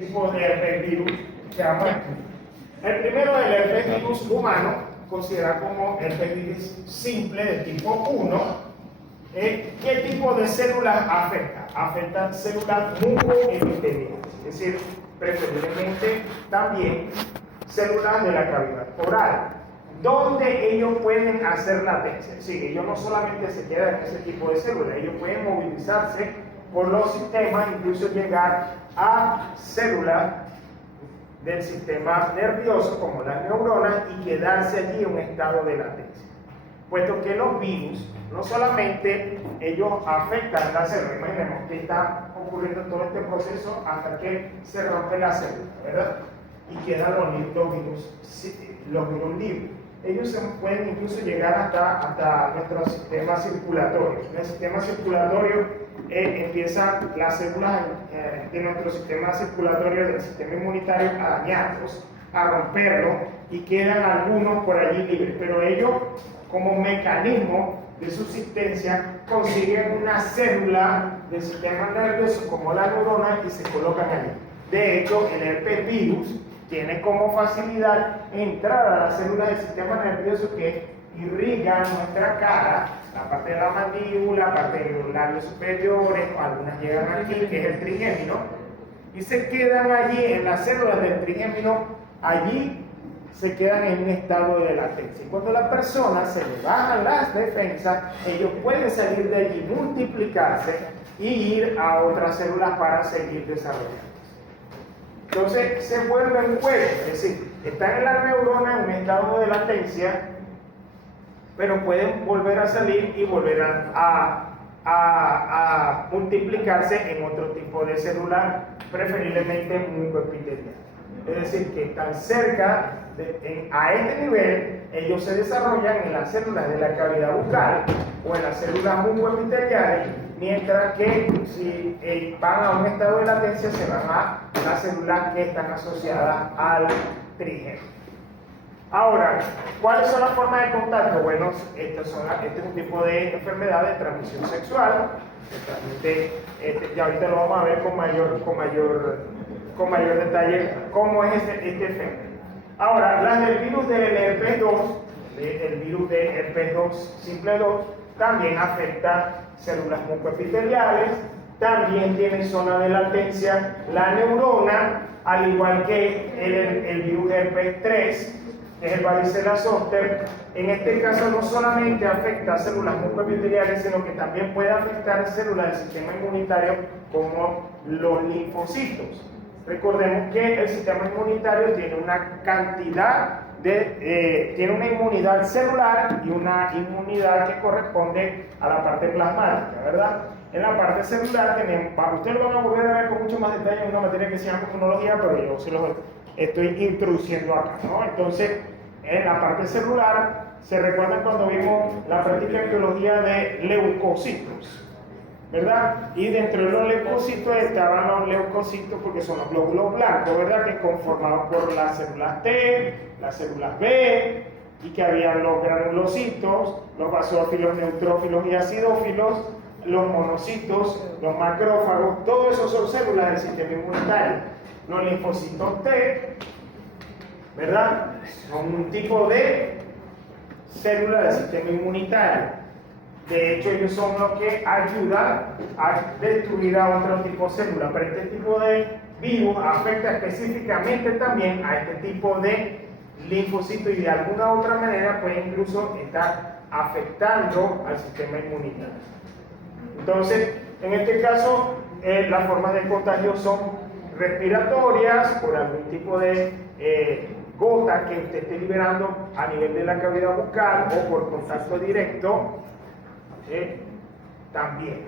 tipos de herpes virus que vamos a estudiar. El primero, el herpes virus humano, considerado como herpes virus simple de tipo 1. ¿Qué tipo de células afecta? Afecta células mucoepiteliales, es decir, preferiblemente también células de la cavidad oral, donde ellos pueden hacer latencia. Es decir, ellos no solamente se quedan en ese tipo de células, ellos pueden movilizarse por los sistemas, incluso llegar a células del sistema nervioso, como las neuronas, y quedarse allí en un estado de latencia. Puesto que los virus, no solamente ellos afectan la célula, imaginemos que está ocurriendo todo este proceso hasta que se rompe la célula, ¿verdad? Y quedan los virus libres. Ellos se pueden incluso llegar hasta nuestro sistema circulatorio. En el sistema circulatorio empiezan las células de nuestro sistema circulatorio, del sistema inmunitario, a dañarlos, a romperlo, y quedan algunos por allí libres. Pero ellos, como mecanismo de subsistencia, consiguen una célula del sistema nervioso como la neurona y se colocan allí. De hecho, el herpes virus tiene como facilidad entrar a las células del sistema nervioso que irrigan nuestra cara, la parte de la mandíbula, la parte de los labios superiores, algunas llegan aquí, que es el trigémino, y se quedan allí en las células del trigémino, allí se quedan en un estado de latencia. Y cuando a la persona se le bajan las defensas, ellos pueden salir de allí, multiplicarse y ir a otras células para seguir desarrollando. Entonces se vuelven juegos, es decir, están en la neurona en un estado de latencia, pero pueden volver a salir y volver a multiplicarse en otro tipo de célula, preferiblemente mucoepitelial. Es decir, que están cerca, a este nivel, ellos se desarrollan en las células de la cavidad bucal o en las células mucoepiteliales, mientras que si van a un estado de latencia se van a las células que están asociadas al trigémino. Ahora, ¿cuáles son las formas de contacto? Bueno, este es un tipo de enfermedad de transmisión sexual. Ya ahorita lo vamos a ver con mayor detalle cómo es este efecto. Ahora, las del virus del herpes 2, el virus de herpes 2 simple 2, también afecta células mucoepiteliales, también tiene zona de latencia la neurona, al igual que el virus de herpes 3, que es el varicela zoster. En este caso no solamente afecta células mucoepiteliales, sino que también puede afectar células del sistema inmunitario como los linfocitos. Recordemos que el sistema inmunitario tiene una cantidad tiene una inmunidad celular y una inmunidad que corresponde a la parte plasmática, ¿verdad? En la parte celular tenemos, ustedes lo van a volver a ver con mucho más detalle en una materia que se llama inmunología, pero yo se los estoy introduciendo acá, ¿no? Entonces, en la parte celular, se recuerdan cuando vimos la práctica en biología de leucocitos, ¿verdad? Y dentro de los leucocitos estaban los leucocitos porque son los glóbulos blancos, ¿verdad? Que conformados por las células T, las células B, y que habían los granulocitos, los basófilos, neutrófilos y acidófilos, los monocitos, los macrófagos, todo eso son células del sistema inmunitario. Los linfocitos T, ¿verdad? Son un tipo de célula del sistema inmunitario. De hecho, ellos son los que ayudan a destruir a otro tipo de células. Pero este tipo de virus afecta específicamente también a este tipo de linfocitos y de alguna otra manera puede incluso estar afectando al sistema inmunitario. Entonces, en este caso, las formas de contagio son respiratorias, por algún tipo de gota que usted esté liberando a nivel de la cavidad bucal o por contacto directo. También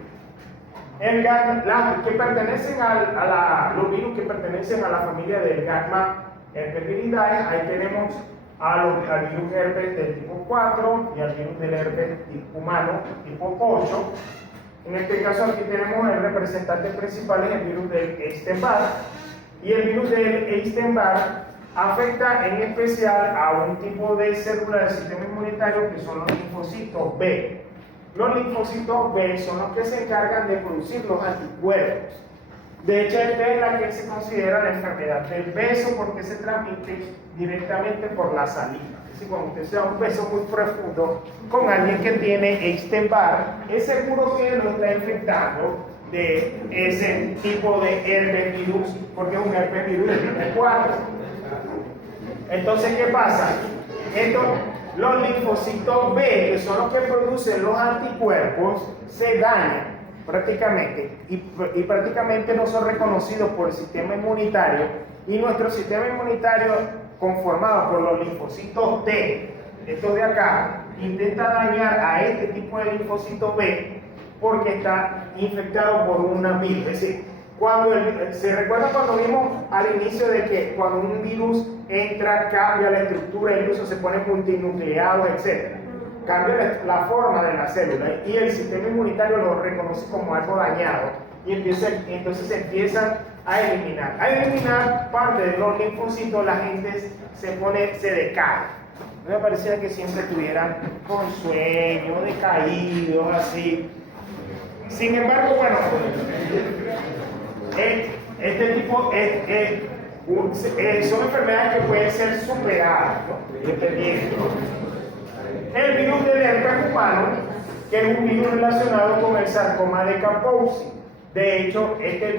los virus que pertenecen a la familia del gamma herpesviridae, ahí tenemos al virus herpes del tipo 4 y al virus del herpes humano tipo 8. En este caso aquí tenemos el representante principal, es el virus del Epstein-Barr, y el virus del Epstein-Barr afecta en especial a un tipo de célula del sistema inmunitario que son los linfocitos B. Los linfocitos B son los que se encargan de producir los anticuerpos. De hecho, esta es la que se considera la enfermedad del beso porque se transmite directamente por la saliva. Es decir, cuando usted se da un beso muy profundo con alguien que tiene Epstein-Barr, es seguro que lo está infectando de ese tipo de herpes virus, porque es un herpes virus de tipo 4. Entonces, ¿qué pasa? Los linfocitos B, que son los que producen los anticuerpos, se dañan prácticamente y prácticamente no son reconocidos por el sistema inmunitario, y nuestro sistema inmunitario, conformado por los linfocitos T, estos de acá, intenta dañar a este tipo de linfocitos B porque está infectado por una virus. Es decir, se recuerda cuando vimos al inicio de que cuando un virus entra, cambia la estructura, incluso se pone multinucleado, etc. Cambia la forma de la célula y el sistema inmunitario lo reconoce como algo dañado y entonces empiezan a eliminar parte de los linfocitos. La gente se decae. Me parecía que siempre estuvieran con sueño, decaídos, así. Sin embargo, bueno, este tipo son enfermedades que pueden ser superadas, ¿no? Dependiendo. El virus del herpes humano, que es un virus relacionado con el sarcoma de Kaposi. De hecho, este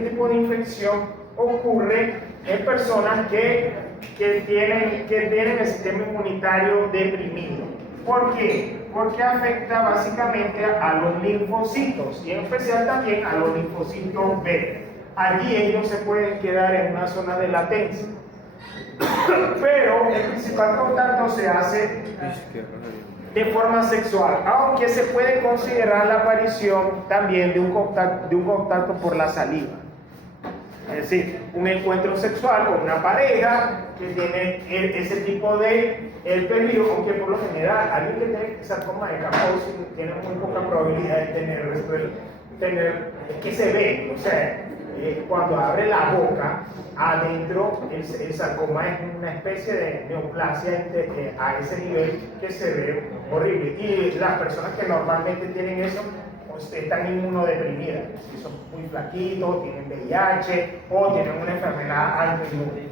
tipo de infección ocurre en personas que tienen el sistema inmunitario deprimido. ¿Por qué? Porque afecta básicamente a los linfocitos y en especial también a los linfocitos B. Allí ellos se pueden quedar en una zona de latencia. Pero el principal contacto se hace de forma sexual, aunque se puede considerar la aparición también de un contacto por la saliva. Es decir, un encuentro sexual con una pareja que tiene ese tipo de herpes, aunque por lo general alguien que tiene sarcoma de Kaposi tiene muy poca probabilidad de tener, es que se ve, o sea, cuando abre la boca, adentro el sarcoma es una especie de neoplasia a ese nivel que se ve horrible. Y las personas que normalmente tienen eso pues, están inmunodeprimidas, si son muy flaquitos, tienen VIH o tienen una enfermedad autoinmune.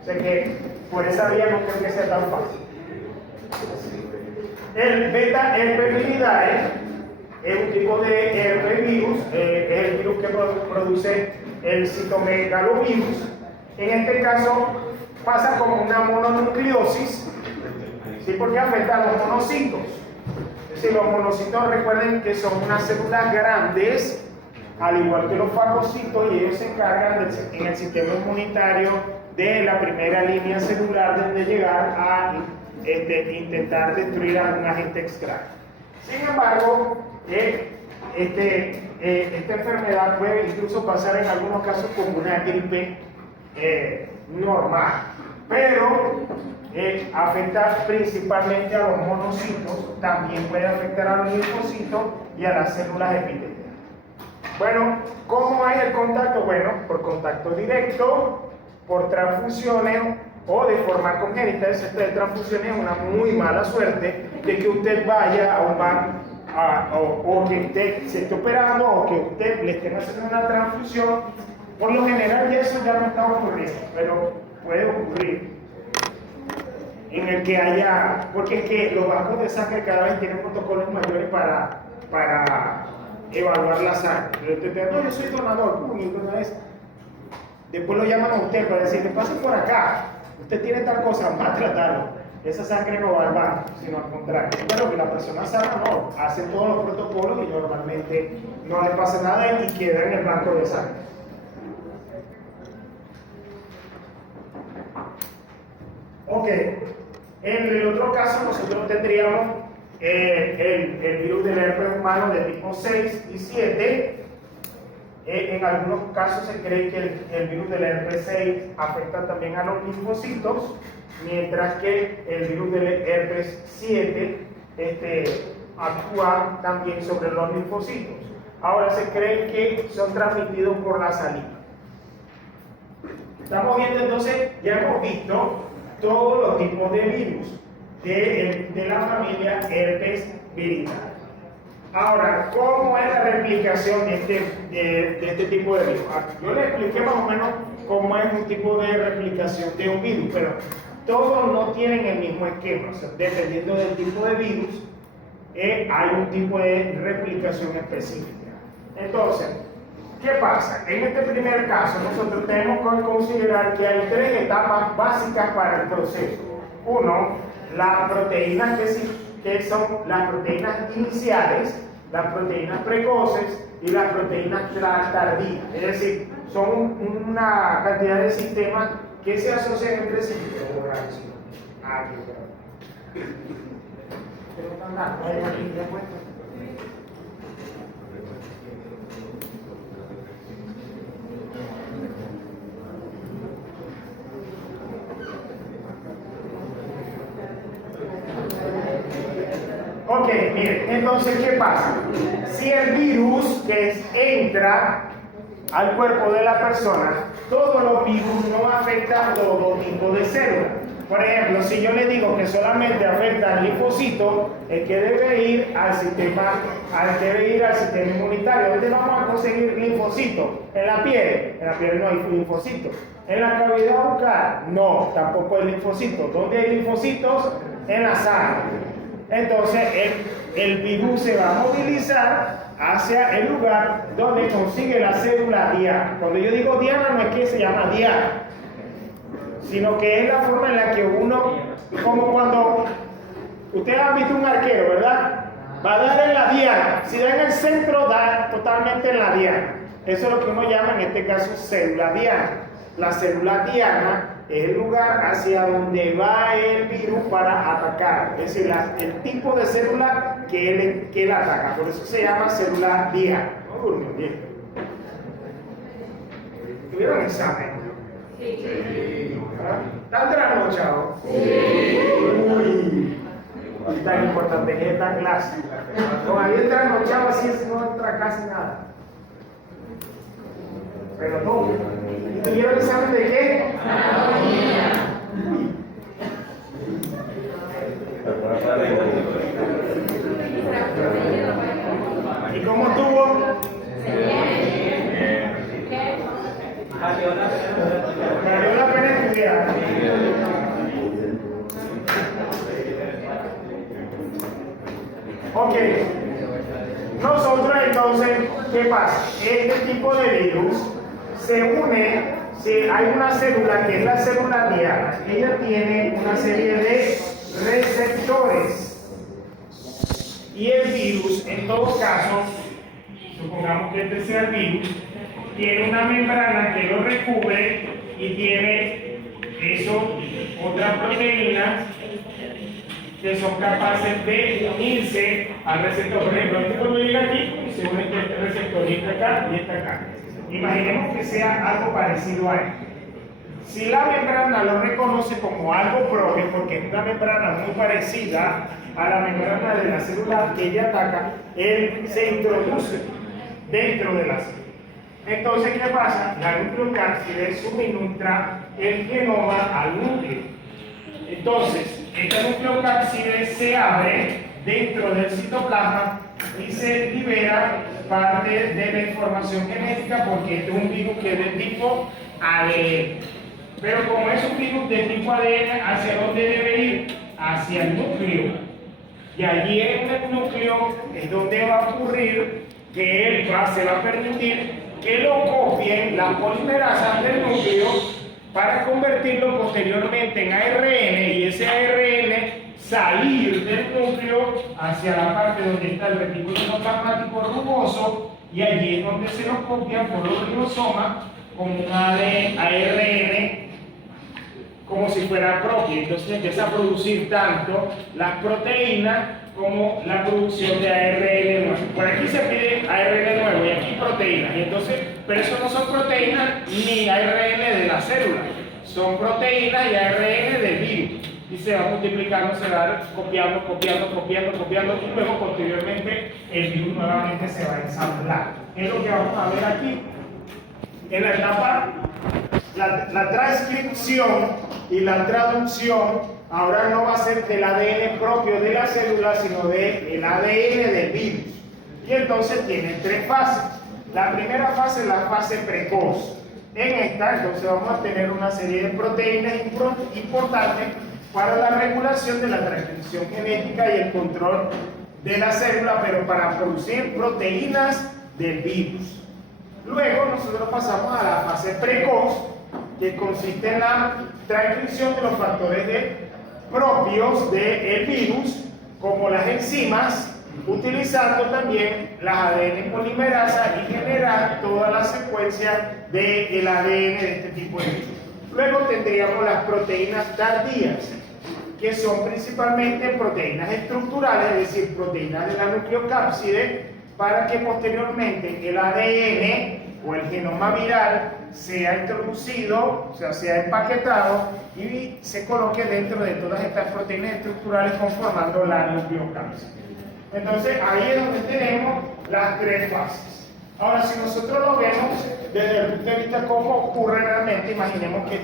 O sea que por esa vía no creo que sea tan fácil. El beta herpes es un tipo de herpes virus, es el virus que produce el citomegalovirus. En este caso pasa como una mononucleosis, ¿sí? Porque afecta a los monocitos. Es decir, los monocitos, recuerden que son unas células grandes, al igual que los fagocitos, y ellos se encargan en el sistema inmunitario de la primera línea celular de llegar a intentar destruir a un agente extraño. Sin embargo, esta enfermedad puede incluso pasar en algunos casos como una gripe normal, pero afecta principalmente a los monocitos, también puede afectar a los linfocitos y a las células epiteliales. Bueno, ¿cómo es el contacto? Bueno, por contacto directo, por transfusiones o de forma congénita. Esta de transfusiones es una muy mala suerte de que usted vaya a un bar o que usted se esté operando o que usted le estén haciendo una transfusión. Por lo general eso ya no está ocurriendo, pero puede ocurrir en el que haya, porque es que los bancos de sangre cada vez tienen protocolos mayores para evaluar la sangre. Pero usted dice, no, yo soy donador, y entonces después lo llaman a usted para decirle, pase por acá, usted tiene tal cosa, va a tratarlo. Esa sangre no va al banco, sino al contrario. Bueno, que la persona sana no, hace todos los protocolos y normalmente no le pasa nada y queda en el banco de sangre. Ok, en el otro caso nosotros tendríamos el virus del herpes humano de tipo 6 y 7. En algunos casos se cree que el virus del herpes 6 afecta también a los linfocitos, mientras que el virus del herpes 7 actúa también sobre los linfocitos. Ahora se cree que son transmitidos por la saliva. Estamos viendo entonces, ya hemos visto todos los tipos de virus de la familia herpes viridis. Ahora, ¿cómo es la replicación de este tipo de virus? Yo le expliqué más o menos cómo es un tipo de replicación de un virus, pero todos no tienen el mismo esquema. O sea, dependiendo del tipo de virus, hay un tipo de replicación específica. Entonces, ¿qué pasa? En este primer caso, nosotros tenemos que considerar que hay tres etapas básicas para el proceso. Uno, las proteínas que son las proteínas iniciales, las proteínas precoces y las proteínas tardías. Es decir, son una cantidad de sistemas que se asocian entre sí. Ok, miren, entonces, ¿qué pasa? Si el virus entra al cuerpo de la persona, todos los virus no afectan todo tipo de células. Por ejemplo, si yo le digo que solamente afecta al linfocito, el que debe ir al sistema inmunitario. ¿Dónde vamos a conseguir linfocitos? En la piel no hay linfocitos. En la cavidad bucal, no, tampoco hay linfocitos. ¿Dónde hay linfocitos? En la sangre. Entonces, el virus se va a movilizar hacia el lugar donde consigue la célula diana. Cuando yo digo diana, no es que se llama diana, sino que es la forma en la que uno, como cuando ustedes han visto un arquero, ¿verdad? Va a dar en la diana. Si da en el centro, da totalmente en la diana. Eso es lo que uno llama en este caso célula diana. La célula diana es el lugar hacia donde va el virus para atacar. Es decir, el tipo de célula que él ataca. Por eso se llama célula diana. ¿No durmió bien? ¿Tuvieron examen? Sí. ¿Están trasnochados? Sí. Uy. Es tan importante que esta clase. Con alguien trasnochado así no entra casi nada. Pero no. ¿Tuvieron examen de qué? ¿Y cómo estuvo? ¿Valió la pena estudiar? Ok. Nosotros entonces, ¿qué pasa? Este tipo de virus se une, si hay una célula que es la célula diana, ella tiene una serie de receptores. Y el virus, en todo caso, supongamos que este sea el virus, tiene una membrana que lo recubre y tiene otras proteínas que son capaces de unirse al receptor. Por ejemplo, este cuando llega aquí, se une este receptor y está acá y está acá. Imaginemos que sea algo parecido a esto. Si la membrana lo reconoce como algo propio, porque es una membrana muy parecida a la membrana de la célula que ella ataca, él se introduce dentro de la célula. Entonces, ¿qué pasa? La nucleocápside suministra el genoma al núcleo. Entonces, esta nucleocápside se abre dentro del citoplasma y se libera parte de la información genética porque este es un virus que es de tipo ADN. Pero como es un virus de tipo ADN, ¿hacia dónde debe ir? Hacia el núcleo. Y allí en el núcleo es donde va a ocurrir que se va a permitir que lo copien las polimerasas del núcleo para convertirlo posteriormente en ARN y ese ARN salir del núcleo hacia la parte donde está el retículo endoplasmático rugoso y allí es donde se lo copian por los ribosomas como un ARN como si fuera propio. Entonces empieza a producir tanto las proteínas como la producción de ARN nuevo. Por aquí se pide ARN nuevo y aquí proteínas. Y entonces, pero eso no son proteínas ni ARN de la célula, son proteínas y ARN del virus. Y se va multiplicando, se va copiando y luego posteriormente el virus nuevamente se va a ensamblar. Es lo que vamos a ver aquí. En la etapa, la transcripción y la traducción ahora no va a ser del ADN propio de la célula, sino del ADN del virus. Y entonces tiene tres fases. La primera fase es la fase precoz. En esta, entonces, vamos a tener una serie de proteínas importantes para la regulación de la transcripción genética y el control de la célula, pero para producir proteínas del virus. Luego nosotros pasamos a la fase precoz, que consiste en la transcripción de los factores propios del virus, como las enzimas, utilizando también las ADN polimerasa y generar toda la secuencia del ADN de este tipo de virus. Luego tendríamos las proteínas tardías, que son principalmente proteínas estructurales, es decir, proteínas de la nucleocápside, para que posteriormente el ADN o el genoma viral sea introducido, o sea, sea empaquetado y se coloque dentro de todas estas proteínas estructurales conformando la nucleocápside. Entonces, ahí es donde tenemos las tres fases. Ahora, si nosotros lo vemos desde el punto de vista cómo ocurre realmente, imaginemos que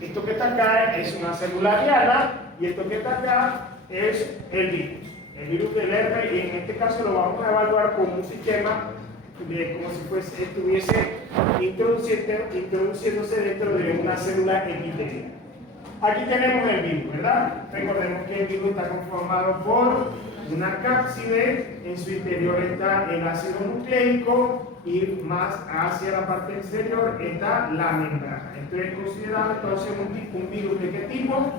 esto que está acá es una célula diana y esto que está acá es el virus del herpes, y en este caso lo vamos a evaluar con un sistema como si estuviese introduciéndose dentro de una célula epitelial. Aquí tenemos el virus, ¿verdad? Recordemos que el virus está conformado por una cápside, en su interior está el ácido nucleico y más hacia la parte exterior está la membrana. Esto es considerado entonces un virus ¿de qué tipo?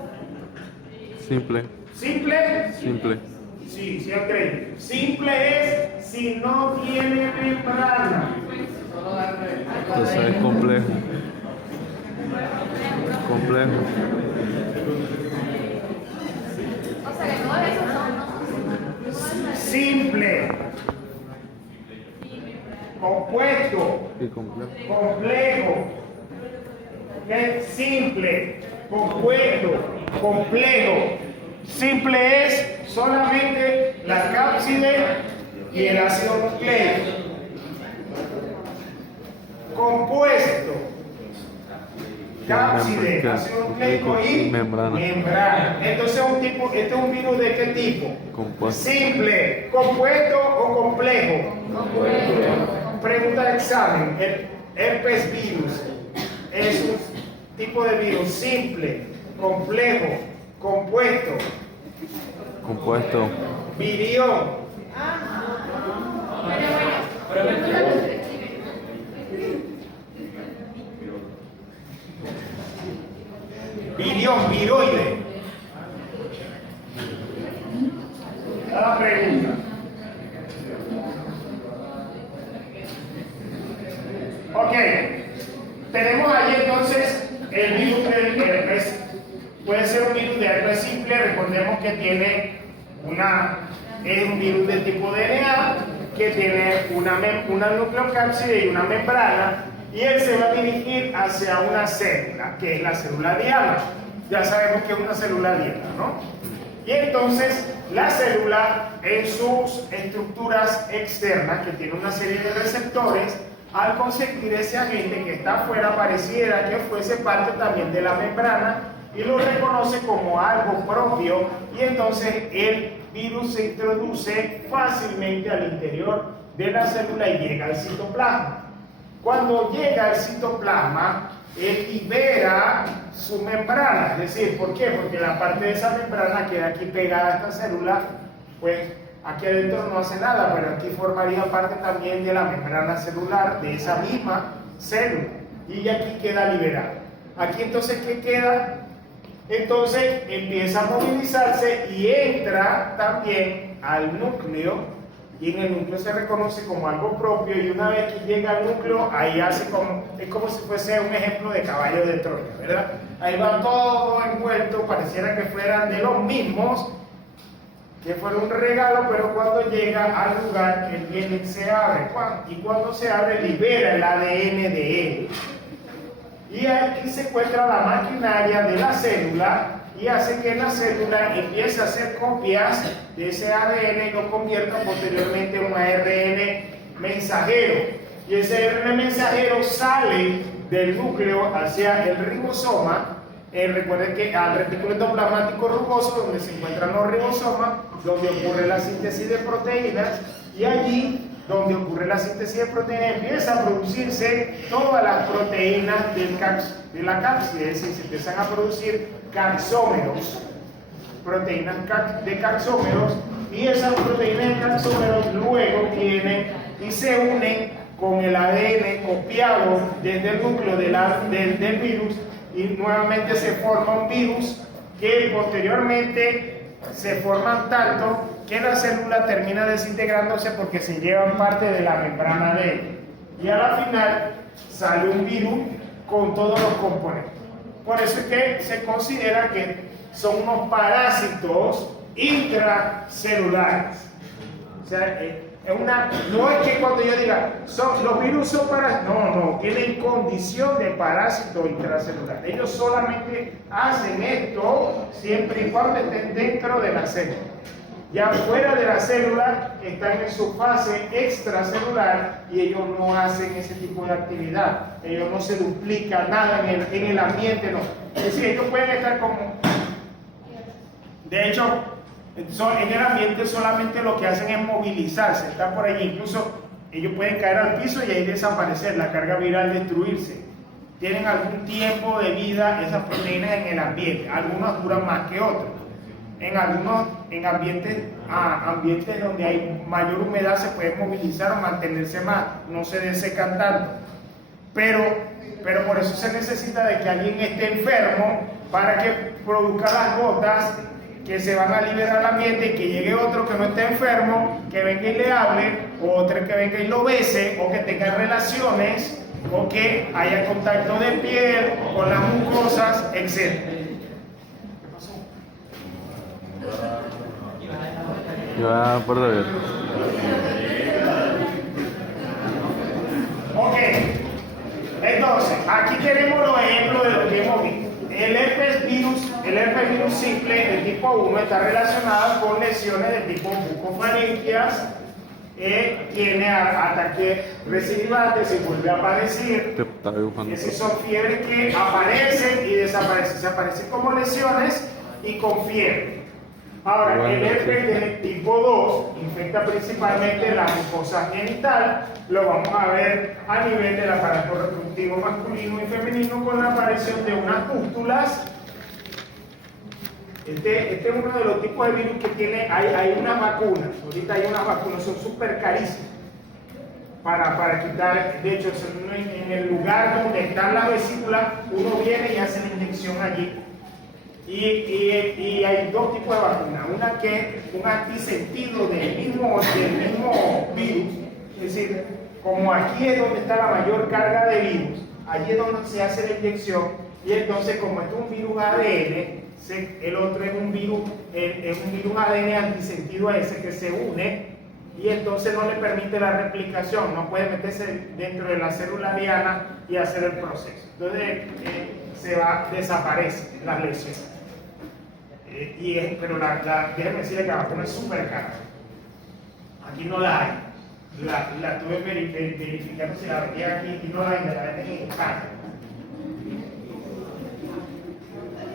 Simple. ¿Simple? Simple. Sí, siempre. Simple es si no tiene membrana. Entonces es complejo. Complejo. O sea que todos esos son Simple. Compuesto. Y complejo. Complejo. Es simple. Compuesto. Complejo. Simple es solamente la cápside y el ácido nucleico. Compuesto, cápside, ácido nucleico y membrana. Entonces este es un virus ¿de qué tipo? Compuesto. Simple, compuesto o complejo. Pregunta de examen. El herpes virus es un tipo de virus simple, complejo, compuesto. Compuesto. Virión. Virión, viroide. La pregunta. Ok. Tenemos ahí entonces el virus del herpes. Puede ser un virus de herpes simple, recordemos que es un virus de tipo DNA, que tiene una nucleocápside y una membrana, y él se va a dirigir hacia una célula, que es la célula diana. Ya sabemos que es una célula diana, ¿no? Y entonces la célula, en sus estructuras externas, que tiene una serie de receptores, al conseguir ese agente que está afuera, pareciera que fuese parte también de la membrana, y lo reconoce como algo propio, y entonces el virus se introduce fácilmente al interior de la célula y llega al citoplasma. Cuando llega al citoplasma, él libera su membrana, es decir, ¿por qué? Porque la parte de esa membrana queda aquí pegada a esta célula, pues aquí adentro no hace nada, pero aquí formaría parte también de la membrana celular de esa misma célula, y aquí queda liberado. Aquí entonces, ¿qué queda? Entonces empieza a movilizarse y entra también al núcleo, y en el núcleo se reconoce como algo propio, y una vez que llega al núcleo, ahí es como si fuese un ejemplo de caballo de Troya, ¿verdad? Ahí va todo envuelto, pareciera que fueran de los mismos, que fuera un regalo, pero cuando llega al lugar, el viene se abre, y cuando se abre, libera el ADN de él. Y aquí se encuentra la maquinaria de la célula y hace que la célula empiece a hacer copias de ese ADN y lo convierta posteriormente en un ARN mensajero. Y ese ARN mensajero sale del núcleo hacia el ribosoma. Recuerden que al retículo endoplasmático rugoso, donde se encuentran los ribosomas, donde ocurre la síntesis de proteínas, y allí donde ocurre la síntesis de proteínas empieza a producirse todas las proteínas de la cápside, es decir, se empiezan a producir carxómeros, proteínas de carxómeros, y esas proteínas de carxómeros luego vienen y se unen con el ADN copiado desde el núcleo del virus, y nuevamente se forma un virus que posteriormente se forman tanto que la célula termina desintegrándose porque se llevan parte de la membrana de él. Y a la final sale un virus con todos los componentes. Por eso es que se considera que son unos parásitos intracelulares. O sea, no es que cuando yo diga, los virus son parásitos, no, tienen condición de parásito intracelular. Ellos solamente hacen esto siempre y cuando estén dentro de la célula. Ya fuera de la célula están en su fase extracelular y ellos no hacen ese tipo de actividad. Ellos no se duplican nada en el ambiente, no. Es decir, ellos pueden estar como... De hecho, en el ambiente solamente lo que hacen es movilizarse, están por allí. Incluso ellos pueden caer al piso y ahí desaparecer, la carga viral destruirse. Tienen algún tiempo de vida esas proteínas en el ambiente. Algunos duran más que otros. En ambientes donde hay mayor humedad se pueden movilizar o mantenerse más, no se desecan tanto. Pero por eso se necesita de que alguien esté enfermo para que produzca las gotas que se van a liberar al ambiente, y que llegue otro que no esté enfermo, que venga y le hable, o otro que venga y lo bese, o que tenga relaciones, o que haya contacto de piel con las mucosas, etc. Yo voy a perder. Ok, entonces, aquí tenemos los ejemplos de lo que hemos visto. El herpes virus simple de tipo 1 está relacionado con lesiones de tipo bucofaringias, tiene ataque recidivante, se vuelve a aparecer. Te estaba dibujando. Esas son fiebres que aparecen y desaparecen. Se aparecen como lesiones y con fiebre. Ahora, el herpes de tipo 2 infecta principalmente la mucosa genital. Lo vamos a ver a nivel del aparato reproductivo masculino y femenino con la aparición de unas pústulas. Este es uno de los tipos de virus que tiene, hay unas vacunas. Ahorita hay unas vacunas, son súper carísimas para quitar. De hecho, en el lugar donde están las vesículas, uno viene y hace la inyección allí. Y hay dos tipos de vacunas, una que es un antisentido del mismo virus, es decir, como aquí es donde está la mayor carga de virus, allí es donde se hace la inyección, y entonces como esto es un virus ADN, el otro es un virus ADN antisentido a ese que se une, y entonces no le permite la replicación, no puede meterse dentro de la célula diana y hacer el proceso. Entonces desaparece las lesiones. Pero déjenme decirle que la vacuna es súper cara. Aquí no la hay. La estuve verificando si la vendían aquí y no la venden, la venden en España.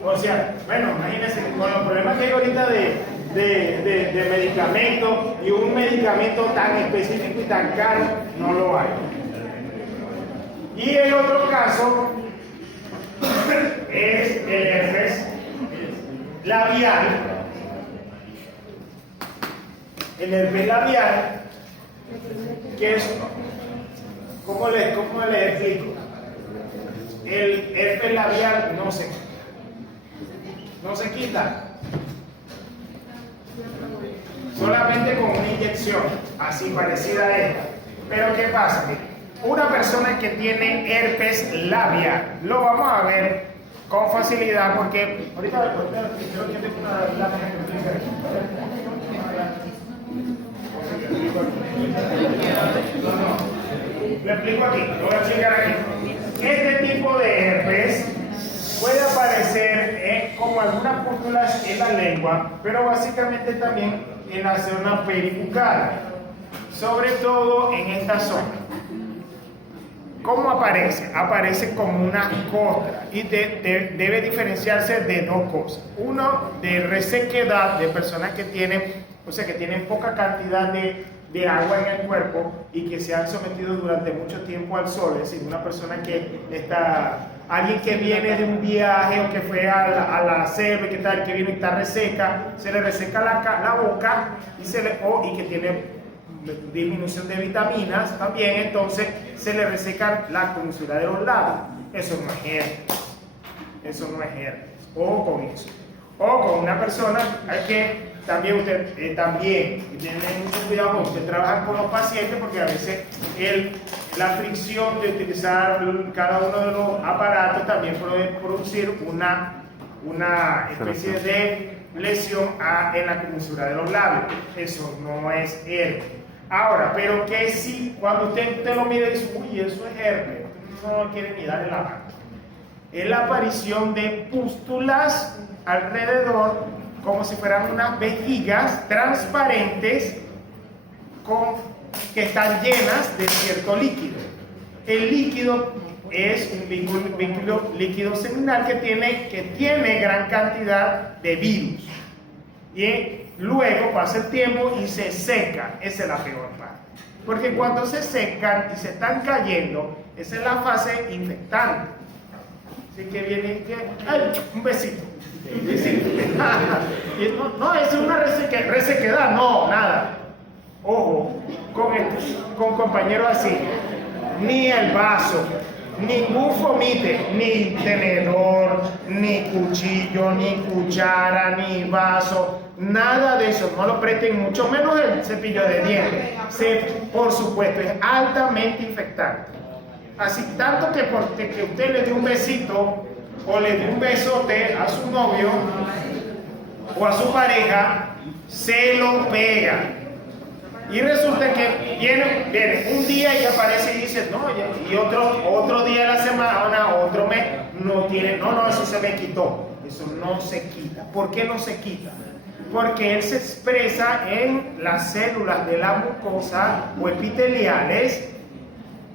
O sea, bueno, imagínense, con los problemas que hay ahorita de medicamentos, y un medicamento tan específico y tan caro, no lo hay. Y el otro caso es el herpes labial. El herpes labial, que es, ¿cómo le explico? El herpes labial no se quita, solamente con una inyección así parecida a esta. Pero ¿qué pasa? Una persona que tiene herpes labial, lo vamos a ver con facilidad, porque ahorita creo que tengo una lámina que explica. Lo explico aquí, lo voy a explicar aquí. Este tipo de herpes puede aparecer como algunas pústulas en la lengua, pero básicamente también en la zona peribucal, sobre todo en esta zona. ¿Cómo aparece? Aparece como una costra, y debe diferenciarse de dos cosas. Uno, de resequedad, de personas que tienen, o sea, que tienen poca cantidad de agua en el cuerpo y que se han sometido durante mucho tiempo al sol, es decir, una persona que está, alguien que viene de un viaje o que fue a la selva y que tal, que viene y está reseca, se le reseca la boca y que tiene disminución de vitaminas también, entonces se le reseca la comisura de los labios. Eso no es herpes, eso no es herpes. Ojo con eso. O con una persona hay que también usted tiene mucho cuidado cuando usted trabaja con los pacientes, porque a veces la fricción de utilizar cada uno de los aparatos también puede producir una especie de lesión en la comisura de los labios. Eso no es herpes. Ahora, pero que si cuando usted lo mira y dice, uy, eso es herpes, no quiere ni darle la mano. Es la aparición de pústulas alrededor, como si fueran unas vejigas transparentes que están llenas de cierto líquido. El líquido es un líquido seminal que tiene gran cantidad de virus. Y luego pasa el tiempo y se seca. Esa es la peor parte. Porque cuando se secan y se están cayendo, esa es la fase infectante. Así que viene ¡ay! Un besito. No, es una resequedad, no, nada. Ojo, con compañeros así, ni el vaso, ningún fomite, ni tenedor, ni cuchillo, ni cuchara, ni vaso, nada de eso, no lo presten, mucho menos el cepillo de dientes. Por supuesto, es altamente infectante. Así tanto que porque usted le dé un besito o le dé un besote a su novio o a su pareja, se lo pega. Y resulta que viene un día y aparece y dice, no, y otro día de la semana, otro mes, no, eso se me quitó. Eso no se quita. ¿Por qué no se quita? Porque él se expresa en las células de la mucosa o epiteliales,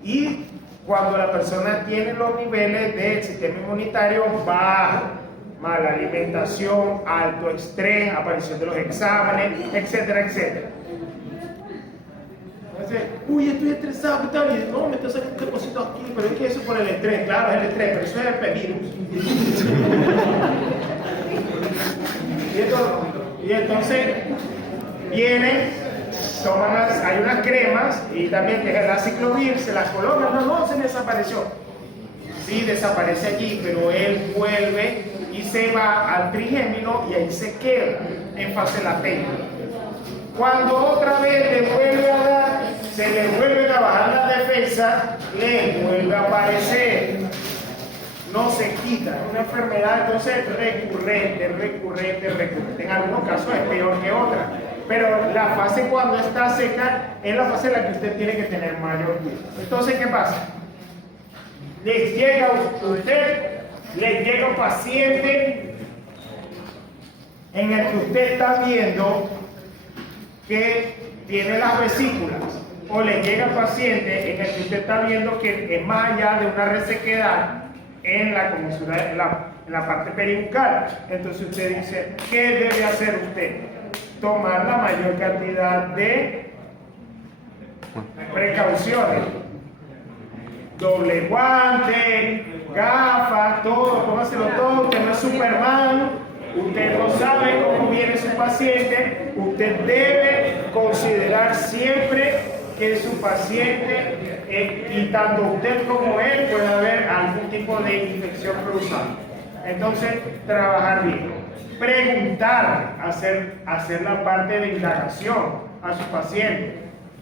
y cuando la persona tiene los niveles del sistema inmunitario bajos, mala alimentación, alto estrés, aparición de los exámenes, etcétera, etcétera. Entonces, uy, estoy estresado, ¿qué tal? Y no, me estoy sacando un cosito aquí, pero es que eso por el estrés, claro, es el estrés, pero eso es el virus. Y entonces vienen, hay unas cremas y también que es la ciclovir, se las colocan, no, se desapareció. Sí, desaparece allí, pero él vuelve y se va al trigémino y ahí se queda en fase latente. Cuando otra vez le vuelve a dar, se le vuelven a bajar las defensas, le vuelve a aparecer. No se quita, es una enfermedad entonces recurrente. En algunos casos es peor que otra. Pero la fase cuando está seca es la fase en la que usted tiene que tener mayor cuidado. Entonces, ¿qué pasa? Les llega un paciente en el que usted está viendo que tiene las vesículas, o le llega paciente en el que usted está viendo que es más allá de una resequedad en la comisura, en la parte peribucal. Entonces usted dice, ¿qué debe hacer usted? Tomar la mayor cantidad de precauciones. Doble guante, gafas, todo, póngaselo todo. Usted no es Superman, usted no sabe cómo viene su paciente. Usted debe considerar siempre que su paciente, y tanto usted como él, puede haber algún tipo de infección cruzada. Entonces, trabajar bien. Preguntar, hacer la parte de indagación a su paciente.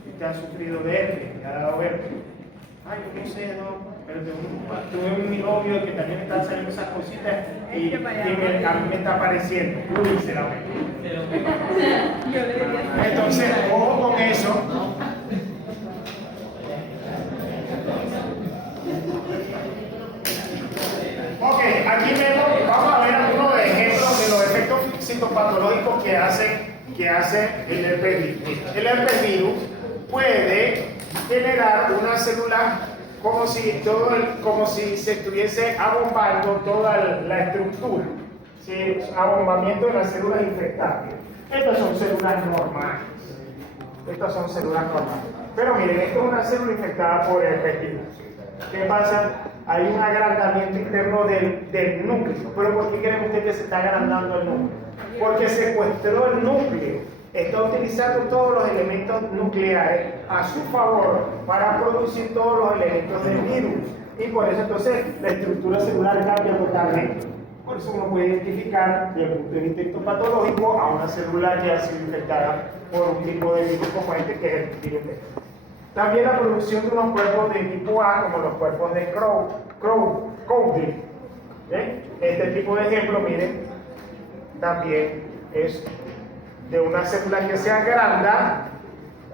¿Usted ha sufrido de herpes? ¿Le ha dado herpes? Ay, yo no sé, no, pero tuve un novio que también estaba saliendo esas cositas y a mí me está apareciendo. Uy, se la ve. Entonces, ojo con eso. Ok, aquí vamos a ver algunos ejemplos de los efectos citopatológicos que hace el herpes virus. El herpes virus puede generar una célula como si se estuviese abombando toda la estructura, ¿sí? Abombamiento de las células infectadas. Estas son células normales. Estas son células normales. Pero miren, esto es una célula infectada por herpes virus. ¿Qué pasa? Hay un agrandamiento interno del núcleo. ¿Pero por qué cree usted que se está agrandando el núcleo? Porque secuestró el núcleo. Está utilizando todos los elementos nucleares a su favor para producir todos los elementos del virus. Y por eso entonces la estructura celular cambia totalmente. Por eso uno puede identificar desde el punto de vista histopatológico a una célula que ha sido infectada por un tipo de virus como este, que es el virus B. También la producción de unos cuerpos de tipo A, como los cuerpos de Crowley. Este tipo de ejemplo, miren, también es de una célula que se agranda.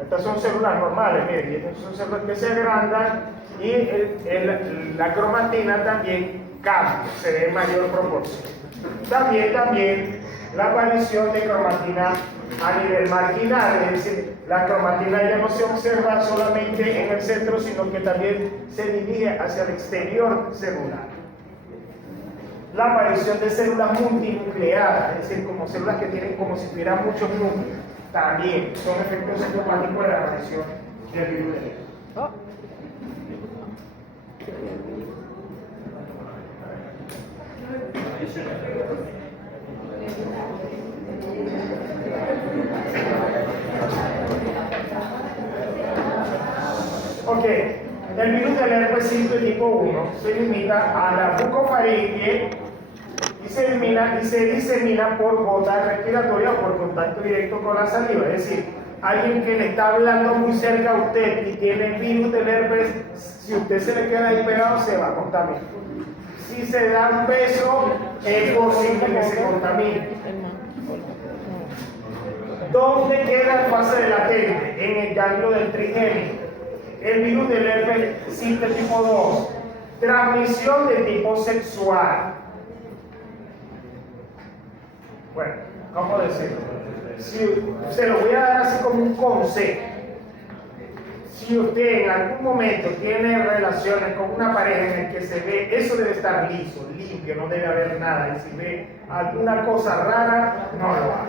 Estas son células normales, miren, y estas son células que se agrandan y la cromatina también cambia, se ve en mayor proporción. También la aparición de cromatina a nivel marginal, es decir, la cromatina ya no se observa solamente en el centro, sino que también se dirige hacia el exterior celular. La aparición de células multinucleadas, es decir, como células que tienen como si tuvieran muchos núcleos, también son efectos sintomáticos de la aparición del virus del herpes. Ok, el virus del herpes simple tipo 1 se limita a la bucofaringe y se disemina por gota respiratoria o por contacto directo con la saliva. Es decir, alguien que le está hablando muy cerca a usted y tiene el virus del herpes, si usted se le queda ahí pegado, se va a contaminar. Si se da un beso, es posible que se contamine. ¿Dónde queda el fase latente? En el ganglio del trigémino. El virus del herpes simple tipo 2. Transmisión de tipo sexual. Bueno, ¿cómo decirlo? Se lo voy a dar así como un consejo. Si usted en algún momento tiene relaciones con una pareja en el que se ve, eso debe estar liso, limpio, no debe haber nada. Y si ve alguna cosa rara, no lo haga.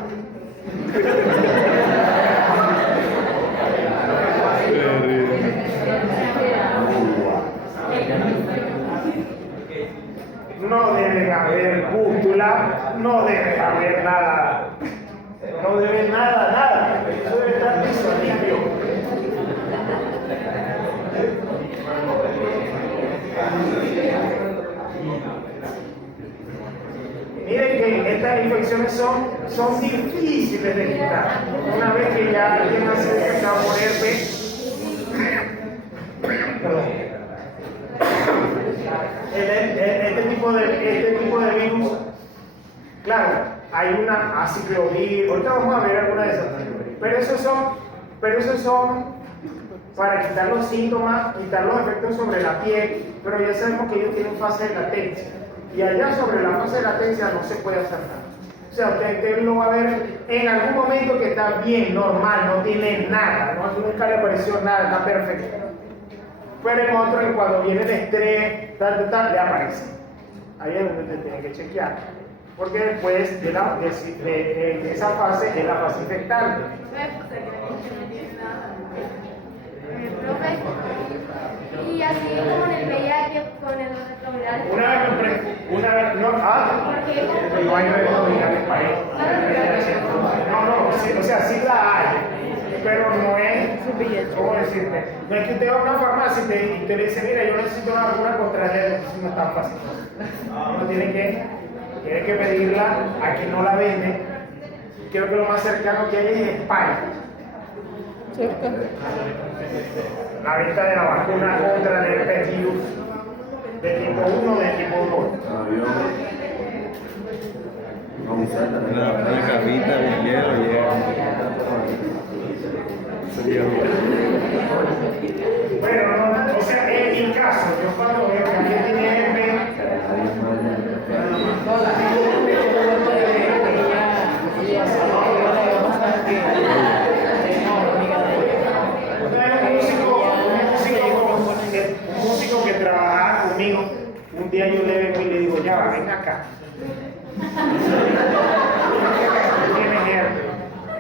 No debe haber cúpula, no debe haber nada, no debe nada, eso debe estar liso, limpio. Miren que estas infecciones son difíciles de quitar. Una vez que ya alguien ha sido infectado por herpes, este tipo de virus, claro, hay una aciclovir, ahorita vamos a ver alguna de esas, pero esos son para quitar los síntomas, quitar los efectos sobre la piel, pero ya sabemos que ellos tienen fase de latencia, y allá sobre la fase de latencia no se puede hacer nada. O sea, usted lo va a ver en algún momento que está bien, normal, no tiene nada, nunca le apareció nada, está perfecto. Pero en otro, cuando viene el estrés, le aparece. Ahí es donde te tiene que chequear. Porque después de esa fase es la fase infectante. Profe, y así como en el VIH con el retroviral. No hay retrovirales para eso. Sí, o sea, sí la hay, pero no es, ¿cómo decirte? No es que usted va a una farmacia y te le dice, mira, yo necesito una vacuna contra el herpes, no es tan fácil. Uno tiene que pedirla a quien no la vende. Creo que lo más cercano que hay es España. La venta de la vacuna contra el herpes virus de tipo 1 o de tipo 2. Una cajita de hielo llega. Bueno, o sea, en mi caso, yo cuando veo que alguien tiene herpes, un músico que trabajaba conmigo, un día yo le vengo y le digo, ya va, ven acá. Tienes herpes.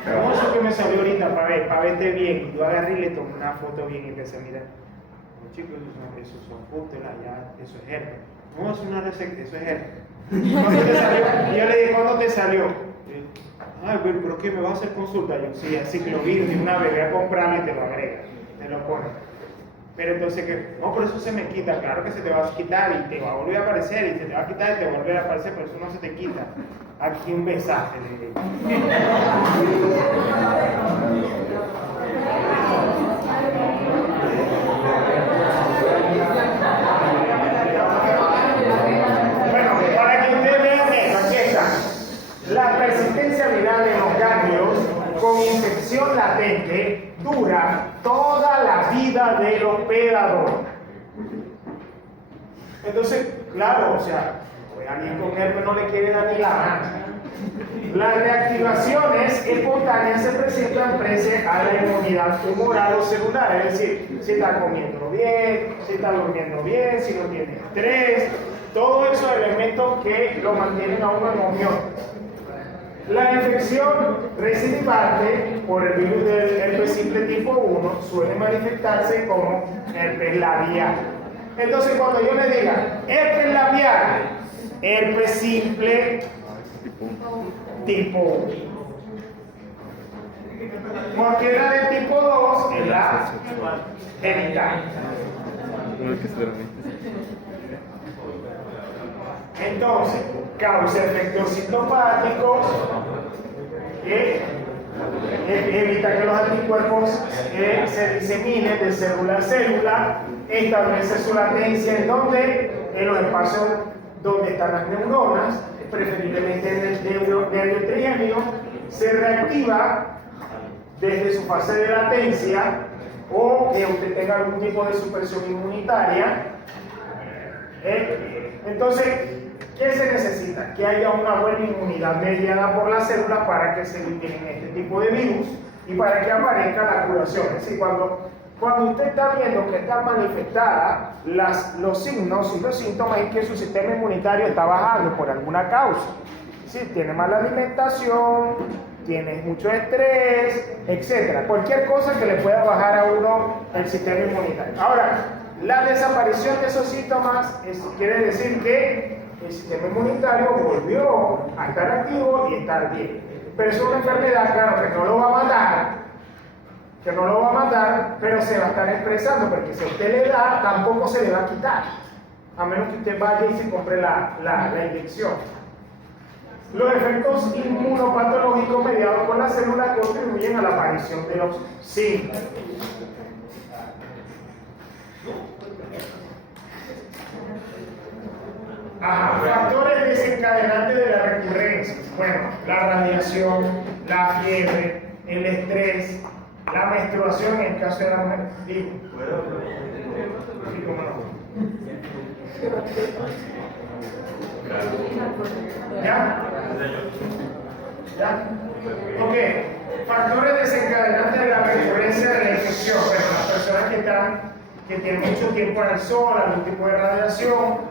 ¿Cómo eso que me salió ahorita para verte bien? Y yo agarré y le tomé una foto bien y empecé a mirar. No, chicos, esos son pústulas, ya, eso es herpes. No, es una receta, eso es herpes. ¿Cuándo te salió? Y yo le dije, ¿cuándo te salió? Ay, pero ¿qué me vas a hacer consulta? Yo, sí, así que lo vi de una vez, voy a comprarlo y te lo agrega, te lo pone. Pero entonces, no, por eso se me quita, claro que se te va a quitar y te va a volver a aparecer, y se te va a quitar y te va a volver a aparecer, pero eso no se te quita. Aquí un besaje, le digo. Bueno, para que ustedes vean esto, aquí está. La persistencia viral en los ganglios con infección latente dura toda la vida del hospedador. Entonces, claro, o sea, alguien con herpes no le quiere dar ni la mano. Las reactivaciones espontáneas se presentan frente a la inmunidad tumoral o celular, es decir, si está comiendo bien, si está durmiendo bien, si no tiene estrés, todos esos elementos que lo mantienen a uno en homeóstasis. La infección recidivante por el virus del herpes simple tipo 1 suele manifestarse como herpes labial. Entonces, cuando yo le diga herpes labial, herpes simple tipo 1. Porque la de tipo 2 es la genital. Entonces, causa efectos sintomáticos que evita que los anticuerpos se diseminen de célula a célula, establece su latencia en los espacios donde están las neuronas, preferiblemente en el nervio trigemio, se reactiva desde su fase de latencia o que usted tenga algún tipo de supresión inmunitaria. Entonces, ¿qué se necesita? Que haya una buena inmunidad mediada por las células para que se eliminen este tipo de virus y para que aparezca la curación. Es decir, cuando usted está viendo que están manifestadas los signos y los síntomas es que su sistema inmunitario está bajando por alguna causa. Si tiene mala alimentación, tiene mucho estrés, etc. Cualquier cosa que le pueda bajar a uno el sistema inmunitario. Ahora, la desaparición de esos síntomas quiere decir que el sistema inmunitario volvió a estar activo y estar bien. Pero es una enfermedad, claro, que no lo va a matar, pero se va a estar expresando, porque si a usted le da, tampoco se le va a quitar, a menos que usted vaya y se compre la inyección. Los efectos inmunopatológicos mediados por las células contribuyen a la aparición de los síntomas. Factores desencadenantes de la recurrencia. Bueno, la radiación, la fiebre, el estrés, la menstruación en el caso de la mujer. Digo. Sí, cómo no. ¿Ya? ¿Ya? Ok. Factores desencadenantes de la recurrencia de la infección. Bueno, las personas que tienen mucho tiempo en el sol, algún tipo de radiación,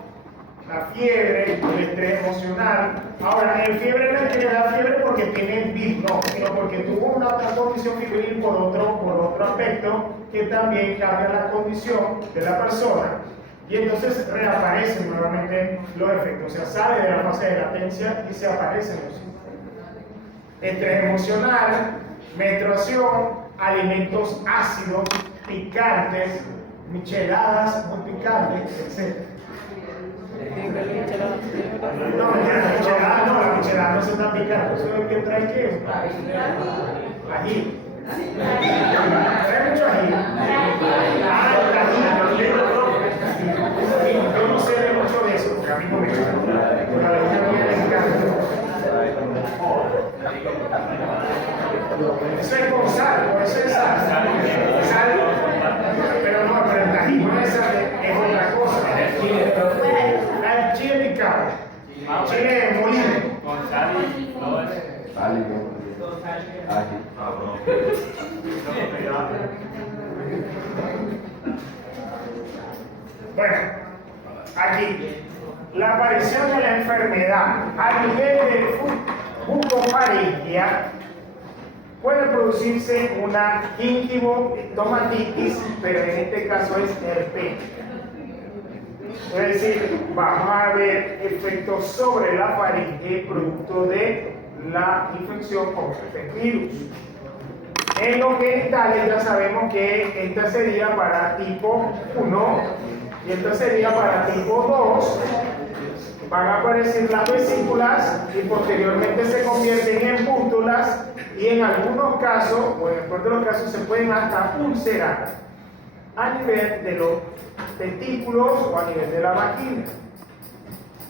la fiebre, el estrés emocional. Ahora, el fiebre no es que le da fiebre porque tiene el virus, no, sino porque tuvo una otra condición febril por otro aspecto que también cambia la condición de la persona y entonces reaparecen nuevamente los efectos. O sea, sale de la fase de latencia y se aparecen los síntomas. Estrés emocional, menstruación, alimentos ácidos, picantes, micheladas muy picantes, etc. No, la michelada no se está picando, eso es lo que trae que ají. Trae mucho ají. El ají, yo no sé de mucho de eso, porque a mí no me gusta. Pero a la hija mía le encanta. Eso es con sal, por eso es sal. Pero el ají no es sal, es otra cosa. El chile picado, chile molido. Con sal y todo eso. Sal y Bueno, aquí, la aparición de la enfermedad a nivel de bucofaringia puede producirse una gingivotomatitis, pero en este caso es herpética. Es decir, vamos a ver efectos sobre la faringe producto de la infección por herpesvirus. En los genitales ya sabemos que esta sería para tipo 1 y esta sería para tipo 2. Van a aparecer las vesículas y posteriormente se convierten en pústulas y en algunos casos, o en el mejor de los casos, se pueden hasta ulcerar a nivel de los testículos o a nivel de la vagina.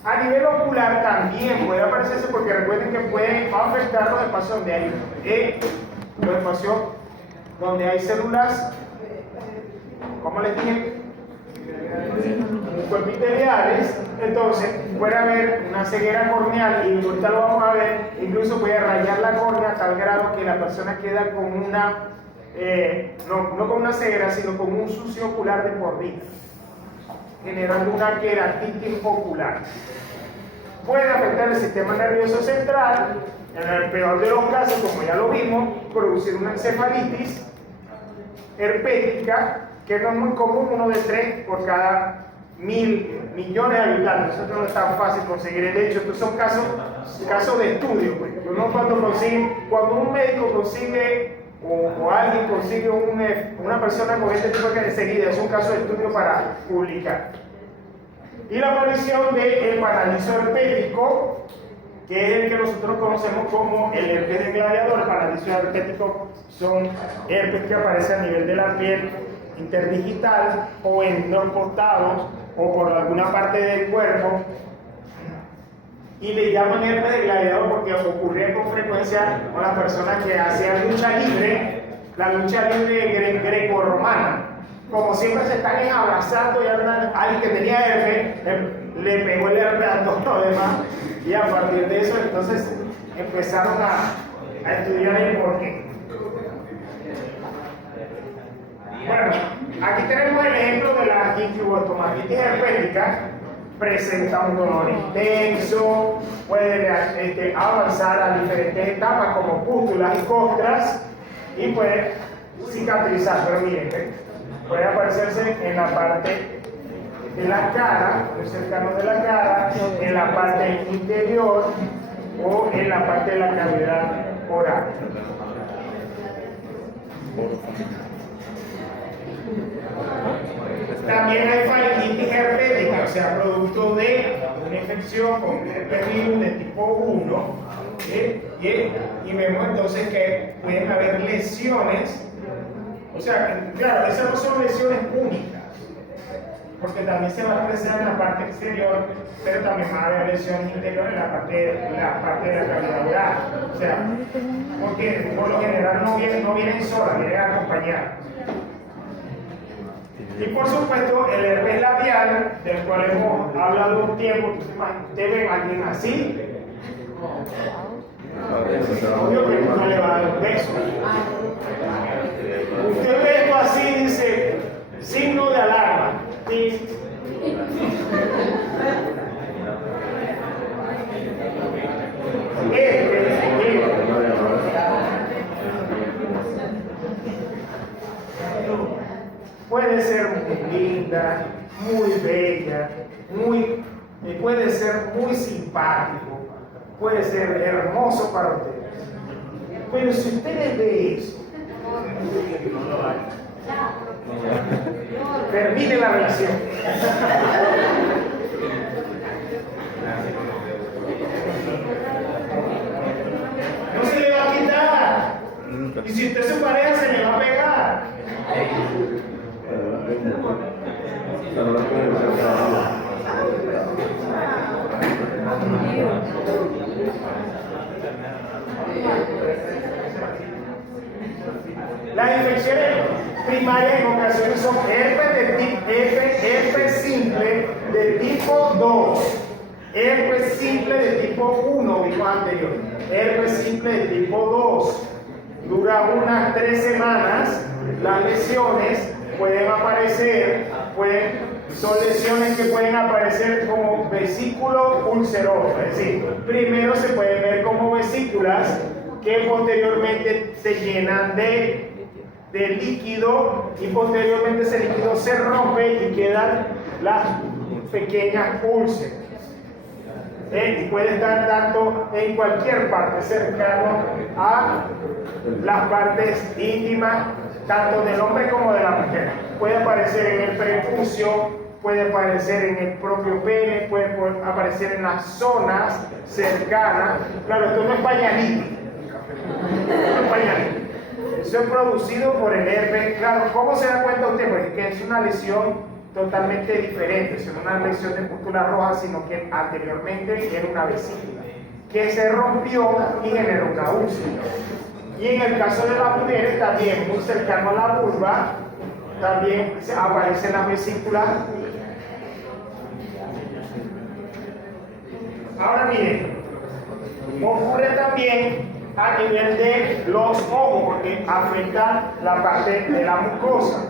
A nivel ocular también puede aparecerse porque recuerden que pueden afectar los espacios donde hay células, ¿cómo les dije? Cuerpiteliales. Entonces puede haber una ceguera corneal y ahorita lo vamos a ver, incluso puede rayar la córnea a tal grado que la persona queda con una no con una ceguera, sino con un sucio ocular de por vida, generando una queratitis ocular. Puede afectar el sistema nervioso central, en el peor de los casos, como ya lo vimos, producir una encefalitis herpética, que no es muy común, 1 de 3 por cada 1.000 millones de habitantes. Eso no es tan fácil conseguir. De hecho, estos son casos de estudio. Pues. Cuando un médico consigue o alguien consigue una persona con este tipo de enseguida, es un caso de estudio para publicar. Y la aparición del paralizo herpético, que es el que nosotros conocemos como el herpes de gladiador. El paralizo herpético son herpes que aparecen a nivel de la piel interdigital o en los costados o por alguna parte del cuerpo, y le llaman herpes de gladiador porque ocurre con frecuencia con las personas que hacían lucha libre, la lucha libre greco-romana. Como siempre se están abrazando y alguien que tenía herpes le pegó el herpes a todos los demás, y a partir de eso entonces empezaron a estudiar el porqué. Bueno, aquí tenemos el ejemplo de la gingivotomatitis herpética. Presenta un dolor intenso, puede avanzar a diferentes etapas como pústulas y costras y puede cicatrizar, pero miren, puede aparecerse en la parte de la cara, muy cercano de la cara, en la parte interior o en la parte de la cavidad oral. También hay faringitis herpética, o sea, producto de una infección con herpesvirus de tipo 1, y vemos entonces que pueden haber lesiones, o sea, claro, esas no son lesiones únicas, porque también se va a expresar en la parte exterior, pero también va a haber lesiones interiores en la parte de la cavidad oral, o sea, porque por lo general no vienen solas, vienen acompañadas. Y por supuesto, el herpes labial, del cual hemos hablado un tiempo. ¿Usted ve a alguien así? Obvio que no le va a dar un beso. Usted ve esto así, dice, signo de alarma. Y puede ser muy linda, muy bella, puede ser muy simpático, puede ser hermoso para ustedes. Pero si ustedes ven eso, termine la relación. No se le va a quitar. Y si usted es su pareja, se le va a pegar. Las infecciones primarias en ocasiones son herpes simple de tipo 2, herpes simple de tipo 1, vimos anterior, herpes simple de tipo 2, dura unas 3 semanas. Las lesiones pueden aparecer, son lesiones que pueden aparecer como vesículo ulceroso, es decir, primero se pueden ver como vesículas que posteriormente se llenan de líquido y posteriormente ese líquido se rompe y quedan las pequeñas úlceras. Y puede estar tanto en cualquier parte cercano a las partes íntimas tanto del hombre como de la mujer. Puede aparecer en el prepucio, puede aparecer en el propio pene, puede aparecer en las zonas cercanas. Claro, esto no es pañalitis. No es pañalitis. Eso es producido por el herpes. Claro, ¿cómo se da cuenta usted? Porque que es una lesión totalmente diferente. Es una lesión de pústula roja, sino que anteriormente era una vesícula que se rompió y generó una úlcera. Y en el caso de las mujeres, también muy cercano a la vulva, también aparece la vesícula. Ahora miren, ocurre también a nivel de los ojos, porque afecta la parte de la mucosa.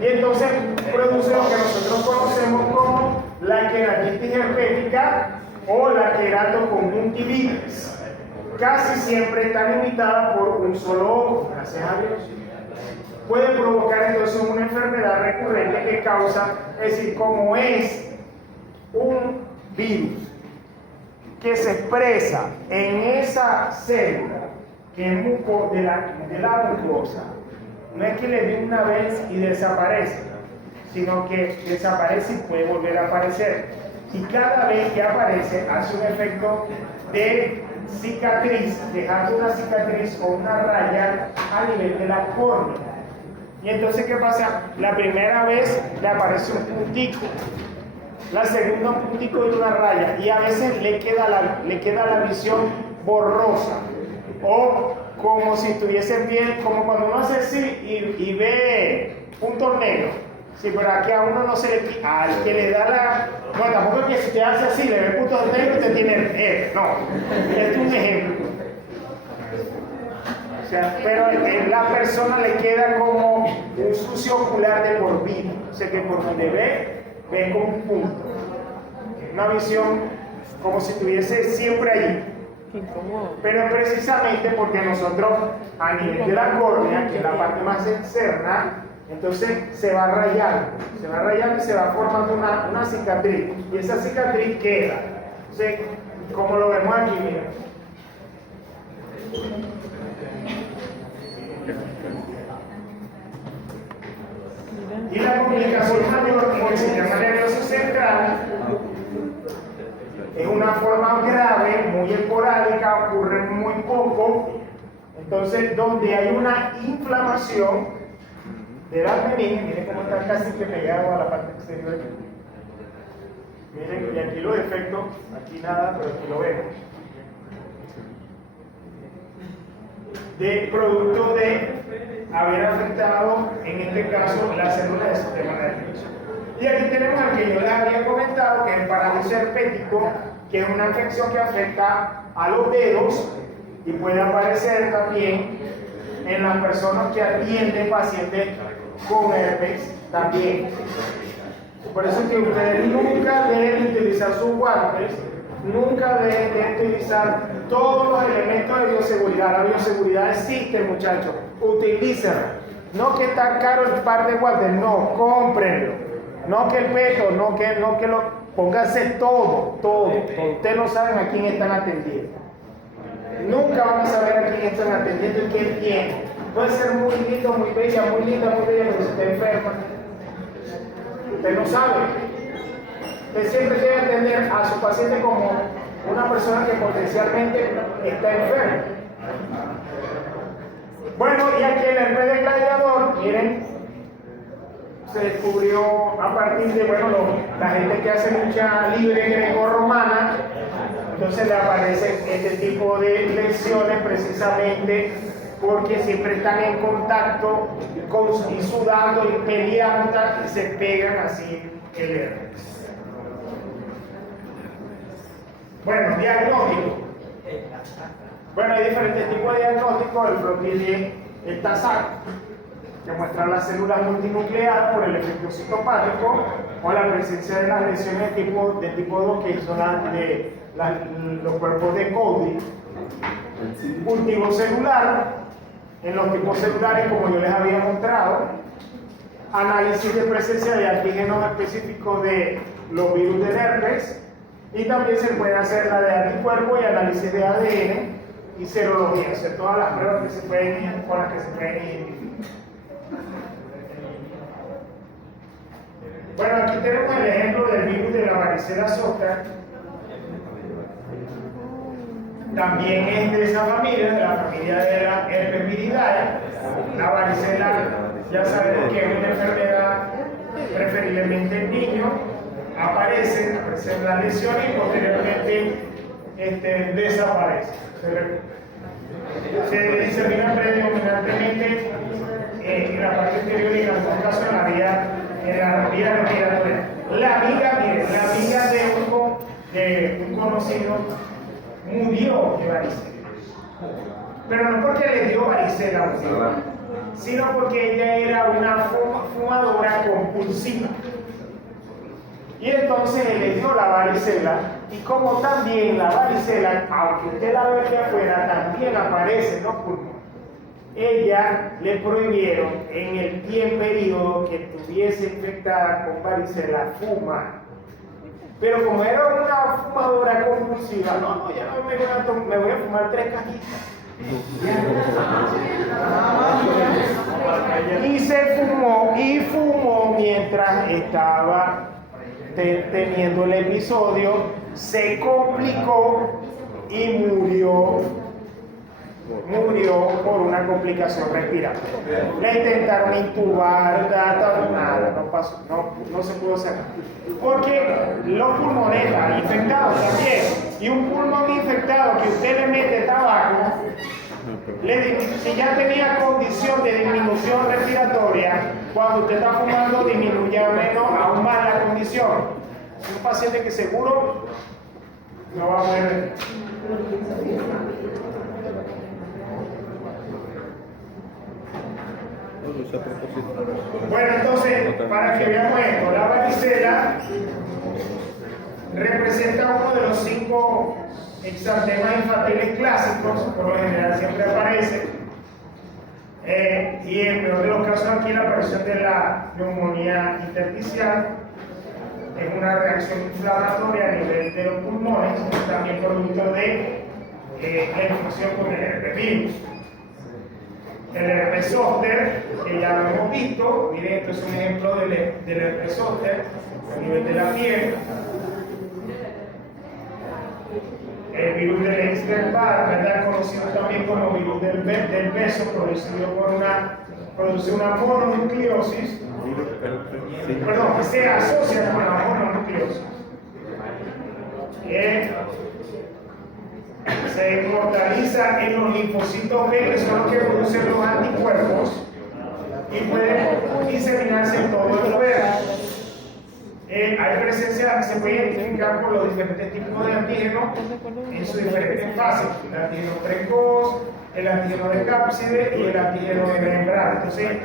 Y entonces produce lo que nosotros conocemos como la queratitis herpética o la queratoconjuntivitis. Casi siempre está limitada por un solo ojo, gracias a Dios. Puede provocar entonces una enfermedad recurrente que causa, es decir, como es un virus que se expresa en esa célula que es de la mucosa, no es que le dé una vez y desaparece, sino que desaparece y puede volver a aparecer. Y cada vez que aparece hace un efecto de cicatriz, dejando una cicatriz o una raya a nivel de la córnea. Y entonces, ¿qué pasa? La primera vez le aparece un puntico, la segunda un puntico y una raya, y a veces le queda la visión borrosa, o como si estuviese bien, como cuando uno hace así y ve puntos negros. Sí, pero aquí a uno no se le quita, al que le da la... No, tampoco es que si te hace así, le ve puntos negros y te tiene... no, este es un ejemplo. O sea, pero a la persona le queda como un sucio ocular de por vida. O sea, que por donde ve como un punto. Una visión como si estuviese siempre allí. Pero precisamente porque nosotros, a nivel de la córnea, que es la parte más externa, entonces se va rayando y se va formando una cicatriz. Y esa cicatriz queda. Entonces, como lo vemos aquí, mira. Y la comunicación mayor con el sistema nervioso central es una forma grave, muy esporádica, ocurre muy poco. Entonces, donde hay una inflamación de las meninas, miren cómo está casi que pegado a la parte exterior. Miren, y aquí los efectos, aquí nada, pero aquí lo vemos. De producto de haber afectado, en este caso, las células del sistema nervioso. Y aquí tenemos al que yo les había comentado, que es el parálisis herpético, que es una infección que afecta a los dedos y puede aparecer también en las personas que atienden pacientes con herpes también. Por eso es que ustedes nunca deben utilizar sus guantes, nunca deben de utilizar todos los elementos de bioseguridad. La bioseguridad existe, muchachos, utilícenla. No que está caro el par de guantes, no, cómprenlo. No que el peto, no que lo, pónganse todo. Ustedes no saben a quién están atendiendo. Nunca van a saber a quién están atendiendo y quién tiene. Puede ser muy lindo, muy bella, muy linda, muy bella, pero si está enferma, usted no sabe. Usted siempre debe atender a su paciente como una persona que potencialmente está enferma. Bueno, y aquí el herpes de gladiador, miren, se descubrió a partir de, bueno, la gente que hace mucha libre greco-romana, entonces le aparecen este tipo de lesiones precisamente porque siempre están en contacto y sudando y peleando y se pegan así el herpes. Bueno, diagnóstico. Bueno, hay diferentes tipos de diagnóstico. El tiene el TASAC, que muestra las células multinucleadas por el efecto citopático. o la presencia de las lesiones de tipo 2, que son los cuerpos de Cody. Cultivo celular, en los tipos celulares, como yo les había mostrado, análisis de presencia de antígenos específicos de los virus del herpes, y también se puede hacer la de anticuerpos y análisis de ADN y serología, o sea, todas las pruebas que se pueden, con las que se pueden identificar. Bueno, aquí tenemos el ejemplo del virus de la varicela zoster. También es de esa familia, de la familia de la herpesviridae. La varicela, ya sabemos que es una enfermedad preferiblemente en niños. Aparecen las lesiones y posteriormente desaparecen. Se disemina predominantemente en la parte exterior y en algunos casos en la vía respiratoria. La amiga de un conocido murió de varicela. Pero no porque le dio varicela, sino porque ella era una fumadora compulsiva. Y entonces le dio la varicela, y como también la varicela, aunque usted la ve de afuera, también aparece en los pulmones. Ella le prohibieron en el periodo que estuviese infectada con varicela fumar. Pero como era una fumadora compulsiva, no, ya no me voy a fumar 3 cajitas. Y se fumó mientras estaba teniendo el episodio, se complicó y murió por una complicación respiratoria. Le intentaron intubar, nada, no pasó, no se pudo sacar. Porque los pulmones están infectados también. Y un pulmón infectado que usted le mete tabaco, si ya tenía condición de disminución respiratoria, cuando usted está fumando disminuye aún más la condición. Es un paciente que seguro no va a morir. Bueno, entonces, para que veamos esto, la varicela representa uno de los 5 exantemas infantiles clásicos, por lo general siempre aparece, y en el peor de los casos aquí la aparición de la neumonía intersticial es una reacción inflamatoria a nivel de los pulmones, también producto de la infección con el herpesvirus. El herpes zóster, que ya lo hemos visto, miren, esto es un ejemplo del herpes zóster a nivel de la piel. El virus del Epstein-Barr, ¿verdad? Conocido también como virus del beso, produce una mononucleosis, que se asocia con la mononucleosis. Se inmortaliza en los linfocitos B, que son los que producen los anticuerpos, y puede diseminarse en todo el cuerpo. Hay presencia, se puede identificar por los diferentes tipos de antígenos en sus diferentes fases: el antígeno precoz, el antígeno de cápside y el antígeno de membrana. Entonces,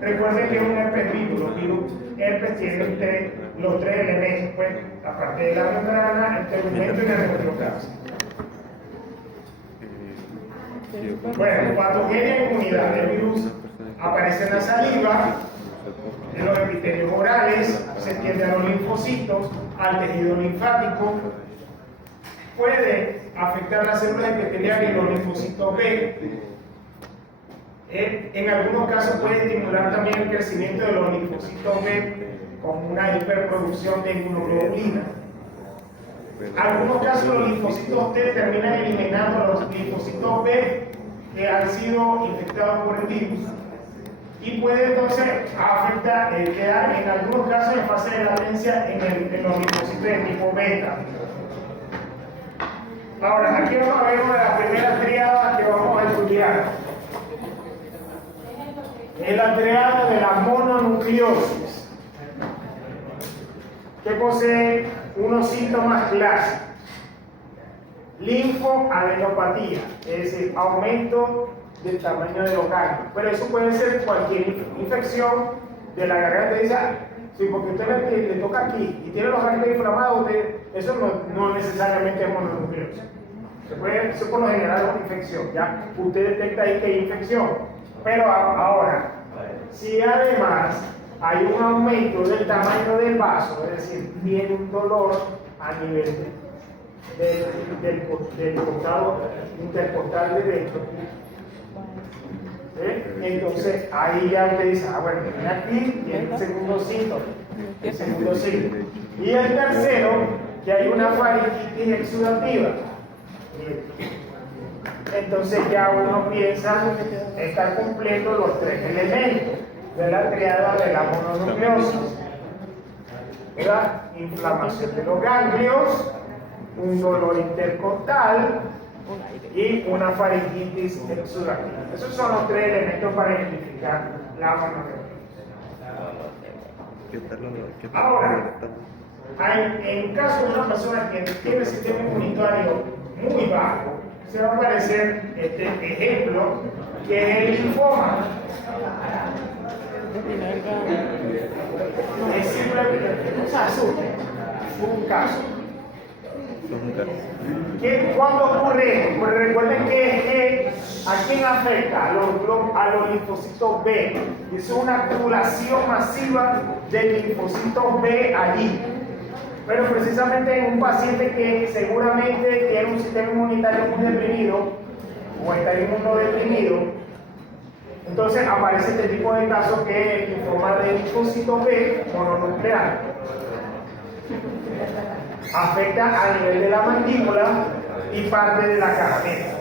recuerden que es un herpesvirus. Los virus herpes tienen los 3 elementos, pues, aparte de la membrana, el tegumento y la neutrocápside. Bueno, patogenia e inmunidad. El virus aparece en la saliva, en los epitelios orales, se extiende a los linfocitos, al tejido linfático, puede afectar las células epiteliales y los linfocitos B. En algunos casos puede estimular también el crecimiento de los linfocitos B con una hiperproducción de inmunoglobulina. En algunos casos los linfocitos T terminan eliminando los linfocitos B que han sido infectados por el virus, y puede entonces afectar, quedar en algunos casos en fase de latencia en los linfocitos de tipo beta. Ahora, aquí vamos a ver una de las primeras triadas que vamos a estudiar. Es la triada de la mononucleosis, que posee unos síntomas clásicos: linfoadenopatía, es decir, aumento del tamaño de los ganglios. Pero eso puede ser cualquier infección de la garganta. Dice, Sí, porque usted le toca aquí y tiene los ganglios inflamados, eso no necesariamente es mononucleosis. Eso por lo general es una infección, ¿ya? Usted detecta ahí que hay infección. Pero ahora, si además hay un aumento del tamaño del vaso, es decir, tiene un dolor a nivel del costado intercostal derecho, entonces ahí ya usted dice, bueno, tiene aquí, tiene el segundo síntoma, y el tercero, que hay una faringitis exudativa. Entonces ya uno piensa estar cumpliendo los tres elementos de la triada de la mononucleosis, ¿verdad? Inflamación de los ganglios, un dolor intercostal y una faringitis exudativa. Esos son los tres elementos para identificar la mononucleosis. Ahora, en caso de una persona que tiene el sistema inmunitario muy bajo, se va a aparecer este ejemplo que es el linfoma. Es simplemente, no se asuste, un caso. ¿Cuándo ocurre esto? Pues recuerden que ¿a quién afecta? A los linfocitos B. Es una acumulación masiva de linfocitos B allí. Pero precisamente en un paciente que seguramente tiene un sistema inmunitario muy deprimido o está inmunodeprimido, entonces aparece este tipo de casos que es el linfoma de linfocito B mononuclear. Afecta a nivel de la mandíbula y parte de la cabeza.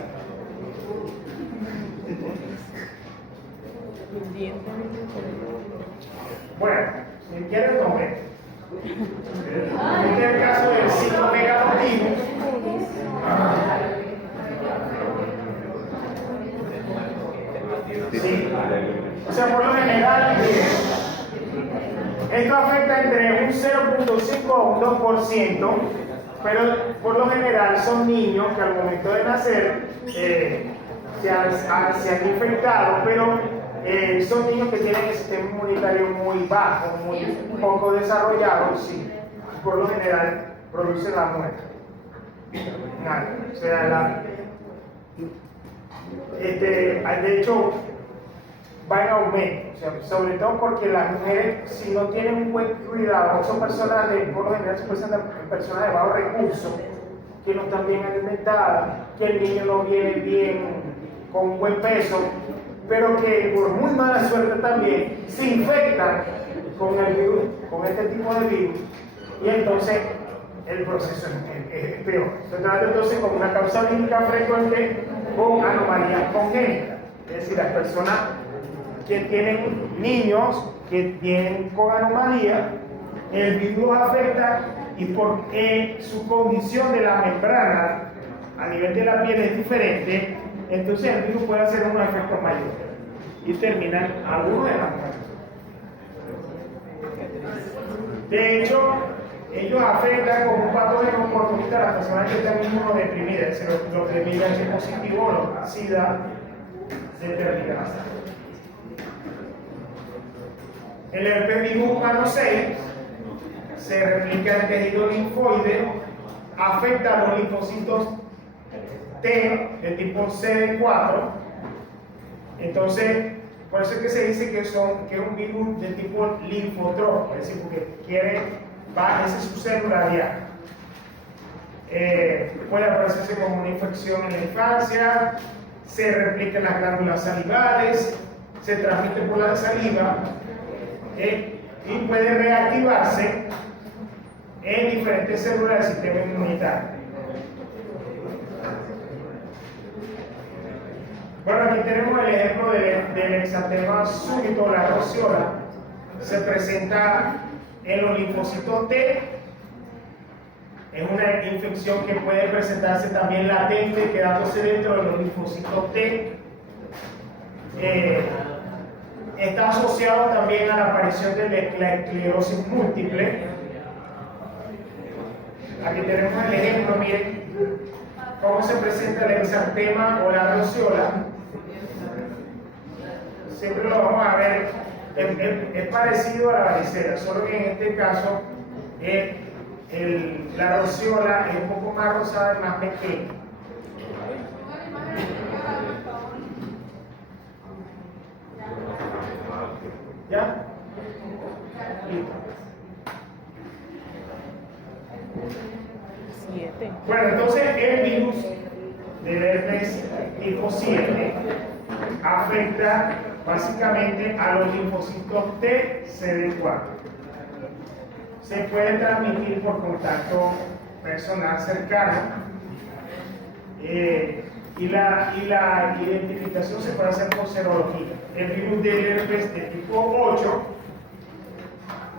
Bueno, si quieren tome. Este es el caso del citomegalovirus. Sí. O sea, por lo general, esto afecta entre un 0.5 a un 2%, pero por lo general son niños que al momento de nacer se han infectado, pero son niños que tienen el sistema inmunitario muy bajo, muy poco desarrollado, sí. Por lo general producen la muerte. O sea, de hecho, va en aumento, o sea, sobre todo porque las mujeres, si no tienen un buen cuidado, son personas por lo general se presentan personas de bajo recurso, que no están bien alimentadas, que el niño no viene bien, con un buen peso, pero que por muy mala suerte también se infectan con el virus, con este tipo de virus, y entonces el proceso es peor. Se trata entonces como una causa clínica frecuente con anomalías congénitas, es decir, las personas que tienen niños que tienen con anomalía, el virus afecta y porque su condición de la membrana a nivel de la piel es diferente, entonces el virus puede hacer unos efectos mayores y terminan algunos de la muerte. De hecho, ellos afectan como un patógeno oportunista a las personas que están inmunodeprimidas, es decir, los de VIH positivo, los SIDA determinados. El herpes virus humano 6 se replica en tejido linfoide, afecta a los linfocitos T de tipo CD4. Entonces, por eso es que se dice que es un virus de tipo linfotrófico, es decir, porque esa es su célula diana. Puede aparecerse como una infección en la infancia, se replica en las glándulas salivales, se transmite por la saliva y puede reactivarse en diferentes células del sistema inmunitario. Bueno, aquí tenemos el ejemplo del exantema súbito, la rociola. Se presenta en los linfocitos T. Es una infección que puede presentarse también latente, quedándose dentro de los linfocitos T. Está asociado también a la aparición de la esclerosis múltiple. Aquí tenemos el ejemplo, miren cómo se presenta el exantema o la rociola. Siempre lo vamos a ver es parecido a la varicela, solo que en este caso la rociola es un poco más rosada y más pequeña. ¿Ya? Listo. 7. Bueno, entonces el virus del herpes tipo 7 afecta básicamente a los linfocitos T CD4. Se puede transmitir por contacto personal cercano y la identificación se puede hacer por serología. El virus del herpes de tipo 8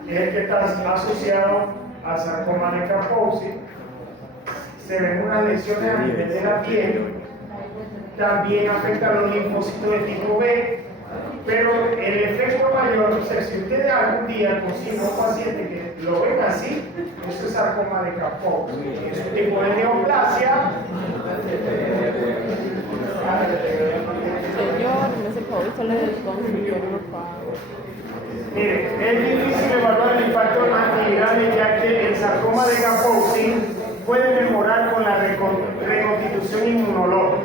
es el que está asociado al sarcoma de Kaposi. Se ven unas lesiones a nivel de la piel, también afecta a los linfocitos de tipo B, pero el efecto mayor, o sea, si ustedes algún día consiguen un paciente que lo ven así, eso es sarcoma de Kaposi, es un tipo de neoplasia. Señor, me hace el favor de salir del consultorio, por favor. Mire, es difícil evaluar el impacto antiviral ya que el sarcoma de Kaposi puede mejorar con la reconstitución inmunológica.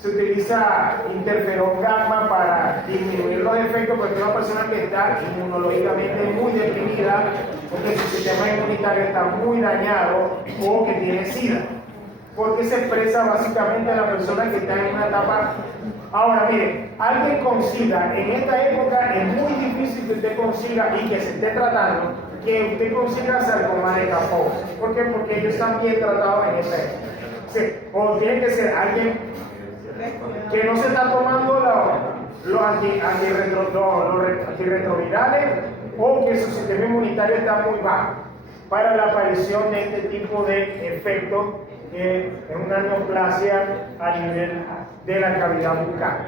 Se utiliza interferón gamma para disminuir los efectos porque una persona que está inmunológicamente muy deprimida porque su sistema inmunitario está muy dañado o que tiene SIDA, porque se expresa básicamente a la persona que está en una etapa. Ahora, mire, alguien con SIDA en esta época es muy difícil que usted consiga y que se esté tratando, que usted consiga sarcoma de Kaposi. ¿Por qué? Porque ellos están bien tratados en esta época. Sí, o tiene que ser alguien que no se está tomando los antirretrovirales o que su sistema inmunitario está muy bajo para la aparición de este tipo de efectos que es una neoplasia a nivel de la cavidad bucal.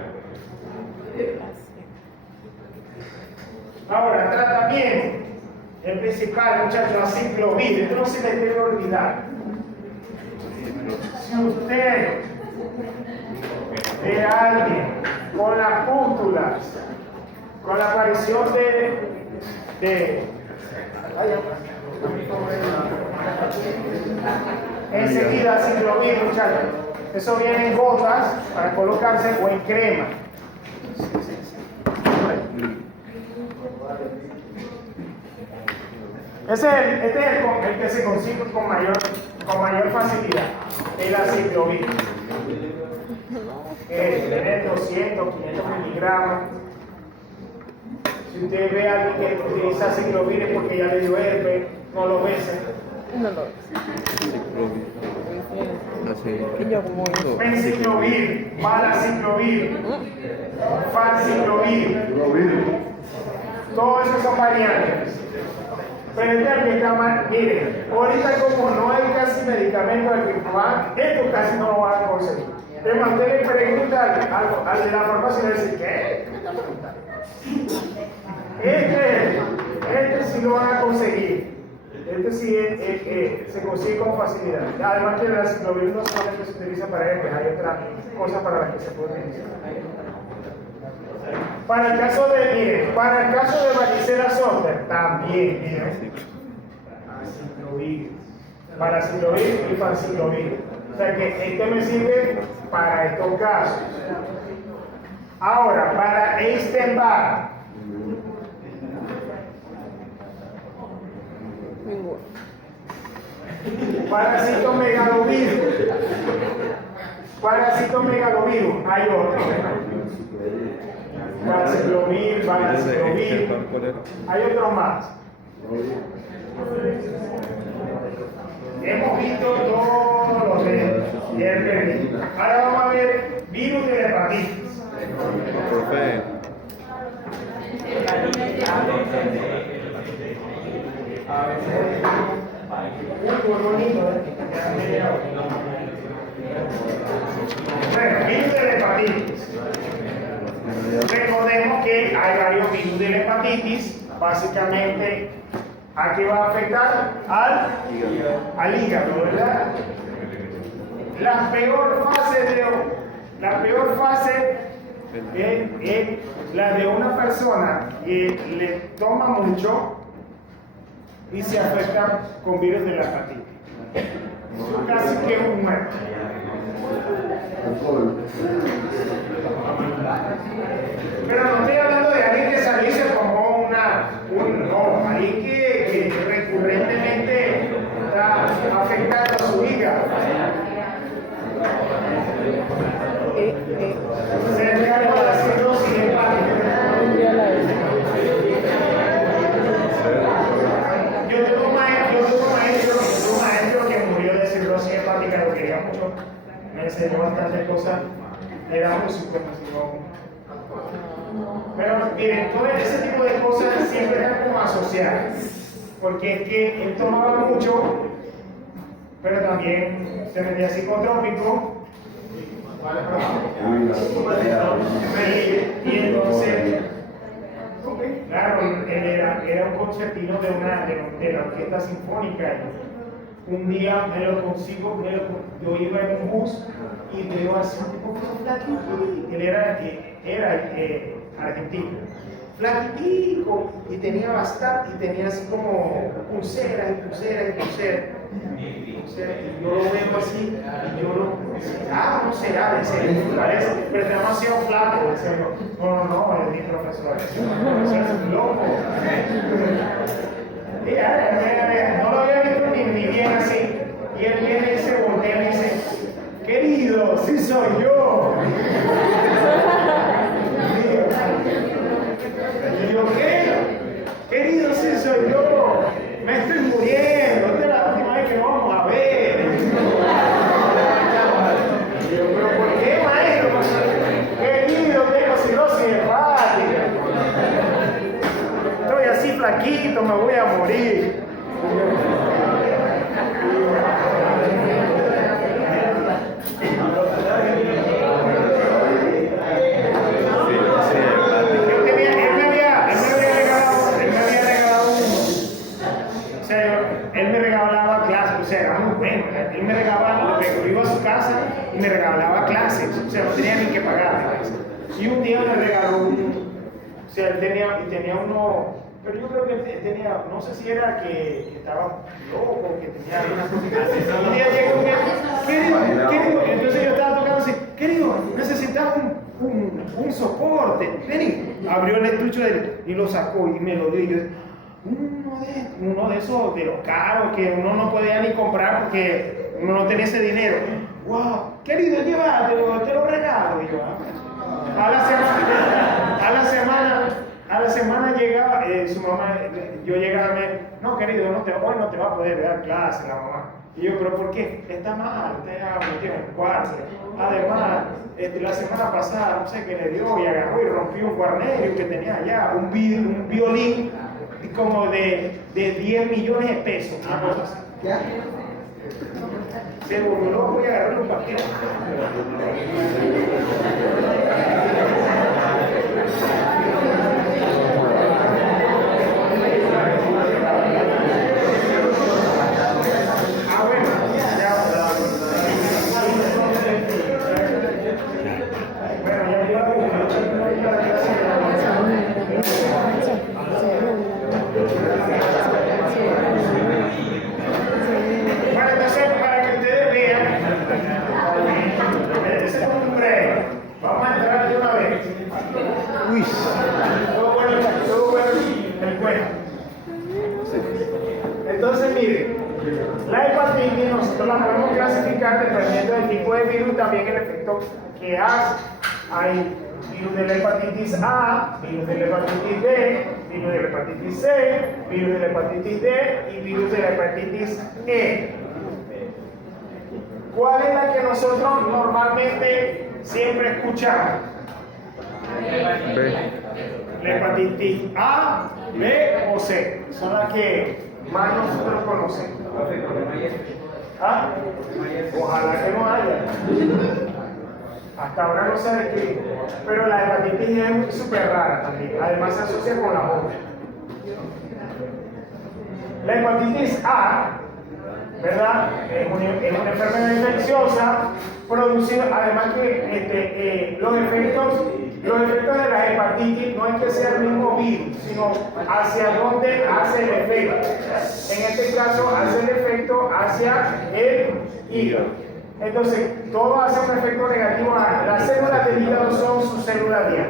Ahora, tratamiento. El principal, muchachos, aciclovir. Esto no se me debe olvidar. Si usted ve a alguien con las pústulas, con la aparición enseguida aciclovir, muchachos. Eso viene en gotas para colocarse o en crema. Este es el que se consigue con mayor facilidad, el aciclovir. Tiene 200, 500 miligramos. Si usted ve a alguien que utiliza aciclovir es porque ya le dio herpes, no lo besen. No lo es. Y yo como eso. Penciclovir, malaciclovir, falciclovir. Todos esos son variantes. Pero este es el que está mal. Miren, ahorita como no hay casi medicamentos al que esto casi no lo van a conseguir. Pero usted le pregunta al de la farmacia y le dice, ¿qué? ¿Qué me está preguntando? Este sí lo van a conseguir. Este sí se consigue con facilidad. Además que el aciclovir no solamente se utiliza para herpes, hay otras cosas para las que se puede utilizar. Para el caso de varicela zoster, también, miren, aciclovir, paraciclovir y falciclovir. O sea que este me sirve para estos casos. Ahora, para Epstein-Barr, Ninguno. Parasitomegalovirus, hay otro. Variclovir, hay otros más. Hemos visto todos los de herpes. Ahora vamos a ver virus de la hepatitis. Profe, Muy bonito, Bueno, virus de la hepatitis. Recordemos que hay varios virus de la hepatitis. Básicamente, ¿a qué va a afectar? Al hígado, ¿verdad? La peor fase La de una persona que le toma mucho y se afecta con virus de la hepatitis. Eso casi que es un muerto. Pero no estoy hablando de alguien que salió y se tomó no, alguien que recurrentemente está afectando a su hígado. Cerca de la cirrosis hepática. Yo tengo un maestro que murió de cirrosis hepática, lo quería mucho, me enseñó bastantes cosas, era músico, me enseñó. Pero miren, todo ese tipo de cosas siempre están como asociadas, porque es que él tomaba mucho, pero también se metía psicotrópico. Y entonces, claro, él era un concertino de la orquesta sinfónica. Y un día me lo consigo, yo iba en un bus y veo así un tipo flaquitico. Él era argentino, flaquitico, y tenía bastante, y tenía así como pulseras. Y yo lo veo así, y yo no será de ser, parece, pero es demasiado flaco. No, es mi profesor, es loco. No lo había visto ni bien así, y él viene y se voltea y me dice, querido, sí soy yo. Y yo, ¿qué? Querido, sí soy yo. Me estoy muriendo. Esta es la última vez que vamos a ver. Y yo, ¿pero por qué, maestro? Querido, tengo cirrosis hepática. Estoy así flaquito, me voy a morir. Él me regalaba clases, o sea, era muy bueno. Él me regalaba, yo iba a su casa y me regalaba clases, o sea, no tenía ni que pagar. Y un día me regaló o sea, él tenía uno, pero yo creo que él tenía, no sé si era que estaba loco, que tenía alguna cosa. Un día llegó y me querido, entonces yo estaba tocando así, querido, necesitaba un soporte. Vení, abrió el estuche de él y lo sacó y me lo dio. Y yo, uno de esos, de los caros que uno no podía ni comprar porque uno no tenía ese dinero. Wow, querido, llévatelo, te lo regalo. Y yo, a la semana llegaba, su mamá, yo llegaba y me dijo, no, querido, hoy no te va a poder dar clase la mamá. Y yo, ¿pero por qué? Está mal, usted tiene un cuarto. Además, la semana pasada, no sé qué le dio y agarró y rompió un cuarnerio que tenía allá, un violín como de 10 millones de pesos, una cosa así. Se volvió loco y agarró un papel. Entonces, mire, la hepatitis nosotros la podemos clasificar dependiendo del tipo de virus, también el efecto que hace. Hay virus de la hepatitis A, virus de la hepatitis B, virus de la hepatitis C, virus de la hepatitis D y virus de la hepatitis E. ¿Cuál es la que nosotros normalmente siempre escuchamos? B. La hepatitis A, B o C. Son las que más nosotros conocemos. ¿Ah? Ojalá que no haya. Hasta ahora no se ha descrito. Pero la hepatitis es súper rara también. Además se asocia con la boca. La hepatitis A ¿verdad? Es una enfermedad infecciosa producida, además que los efectos de la hepatitis no es que sea el mismo virus, sino hacia dónde hace el efecto. En este caso hace el efecto hacia el hígado. Entonces, todo hace un efecto negativo. Las células del hígado son sus células diana,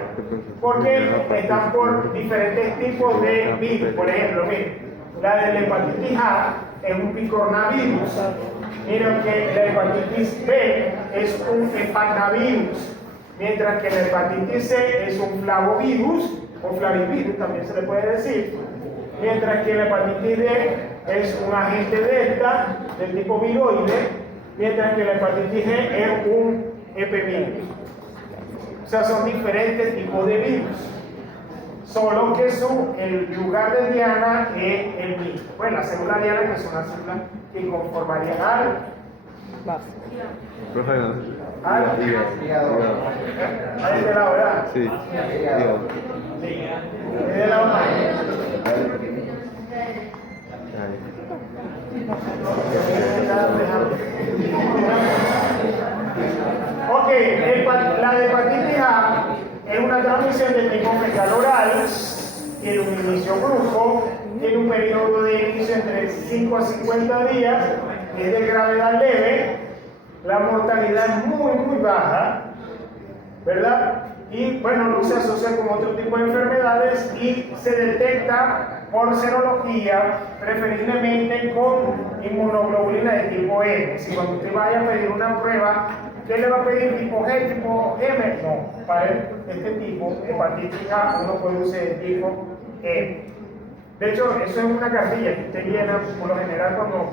porque están por diferentes tipos de virus. Por ejemplo, miren, la de la hepatitis A es un picornavirus. Miren que la hepatitis B es un hepanavirus, mientras que la hepatitis C es un flavovirus, o flavivirus también se le puede decir, mientras que la hepatitis D es un agente delta del tipo viroide, mientras que la hepatitis G es un epivirus. O sea, son diferentes tipos de virus, solo que el lugar de diana es el mismo. Bueno, la célula diana, que son las células que conformarían Vas. a este lado, ¿verdad? Sí. Hígado. Es de lado más. Ok, la hepatitis A es una transmisión de tipo fecal oral, tiene un inicio brusco, tiene un periodo de inicio entre 5 a 50 días, es de gravedad leve, la mortalidad es muy baja, ¿verdad? Y bueno, no se asocia con otro tipo de enfermedades y se detecta por serología, preferiblemente con inmunoglobulina de tipo M. Si cuando usted vaya a pedir una prueba, ¿qué le va a pedir? ¿Tipo G, tipo M? No, para este tipo, hepatitis A, uno puede usar el tipo M. De hecho, eso es una cartilla que usted llena por lo general cuando uno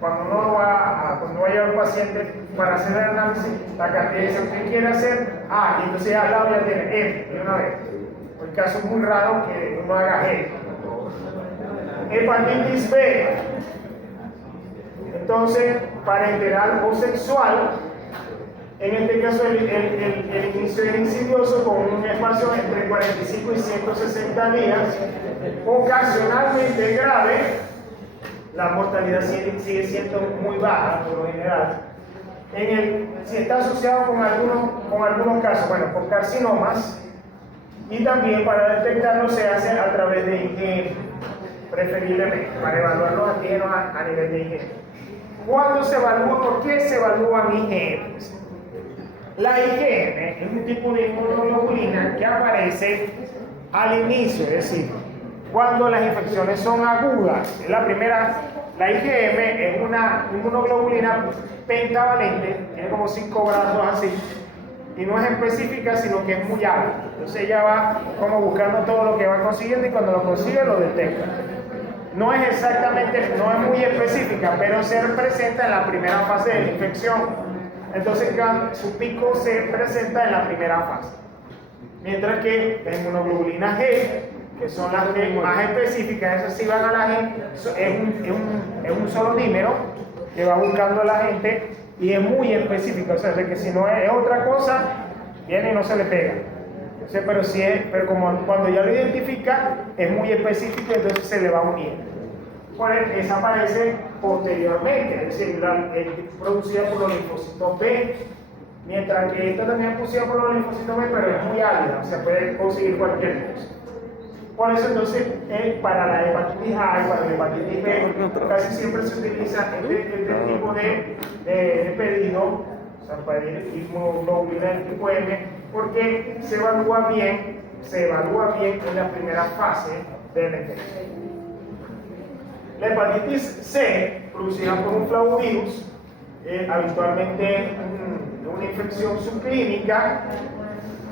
cuando vaya a un paciente para hacer el análisis, la cartilla dice, ¿usted quiere hacer? Y entonces al lado ya tiene M, de una vez. El caso es muy raro que uno haga G. Hepatitis B. Entonces, parenteral o sexual, en este caso el inicio es insidioso con un espacio entre 45 y 160 días, ocasionalmente grave. La mortalidad sigue siendo muy baja por lo general. Si está asociado con algunos casos, bueno, con carcinomas, y también para detectarlo se hace a través de IgM, preferiblemente, para evaluar los antígenos a nivel de IgM. ¿Cuándo se evalúa? ¿Por qué se evalúan IgM? La IgM es un tipo de inmunoglobulina que aparece al inicio, es decir, cuando las infecciones son agudas. La IgM es una inmunoglobulina pentavalente, tiene como 5 brazos así, y no es específica, sino que es muy alta. Entonces ella va como buscando todo lo que va consiguiendo y cuando lo consigue lo detecta. No es muy específica, pero se presenta en la primera fase de la infección. Entonces su pico se presenta en la primera fase. Mientras que la inmunoglobulina G, que son las más específicas, esas sí van a la gente, es un solo dímero que va buscando a la gente y es muy específica, o sea, que si no es otra cosa, viene y no se le pega. Entonces, pero como cuando ya lo identifica, es muy específico, entonces se le va uniendo. Esa aparece posteriormente, es decir, es producida por los linfocitos B, mientras que esta también es producida por los linfocitos B, pero es muy álida, o sea, puede conseguir cualquier cosa. Por eso entonces, para la hepatitis A y para la hepatitis B, casi siempre se utiliza este tipo de pedido, o sea, pedir inmunoglobulina del tipo M, porque se evalúa bien en la primera fase de la infección. La hepatitis C, producida por un flavovirus, habitualmente una infección subclínica,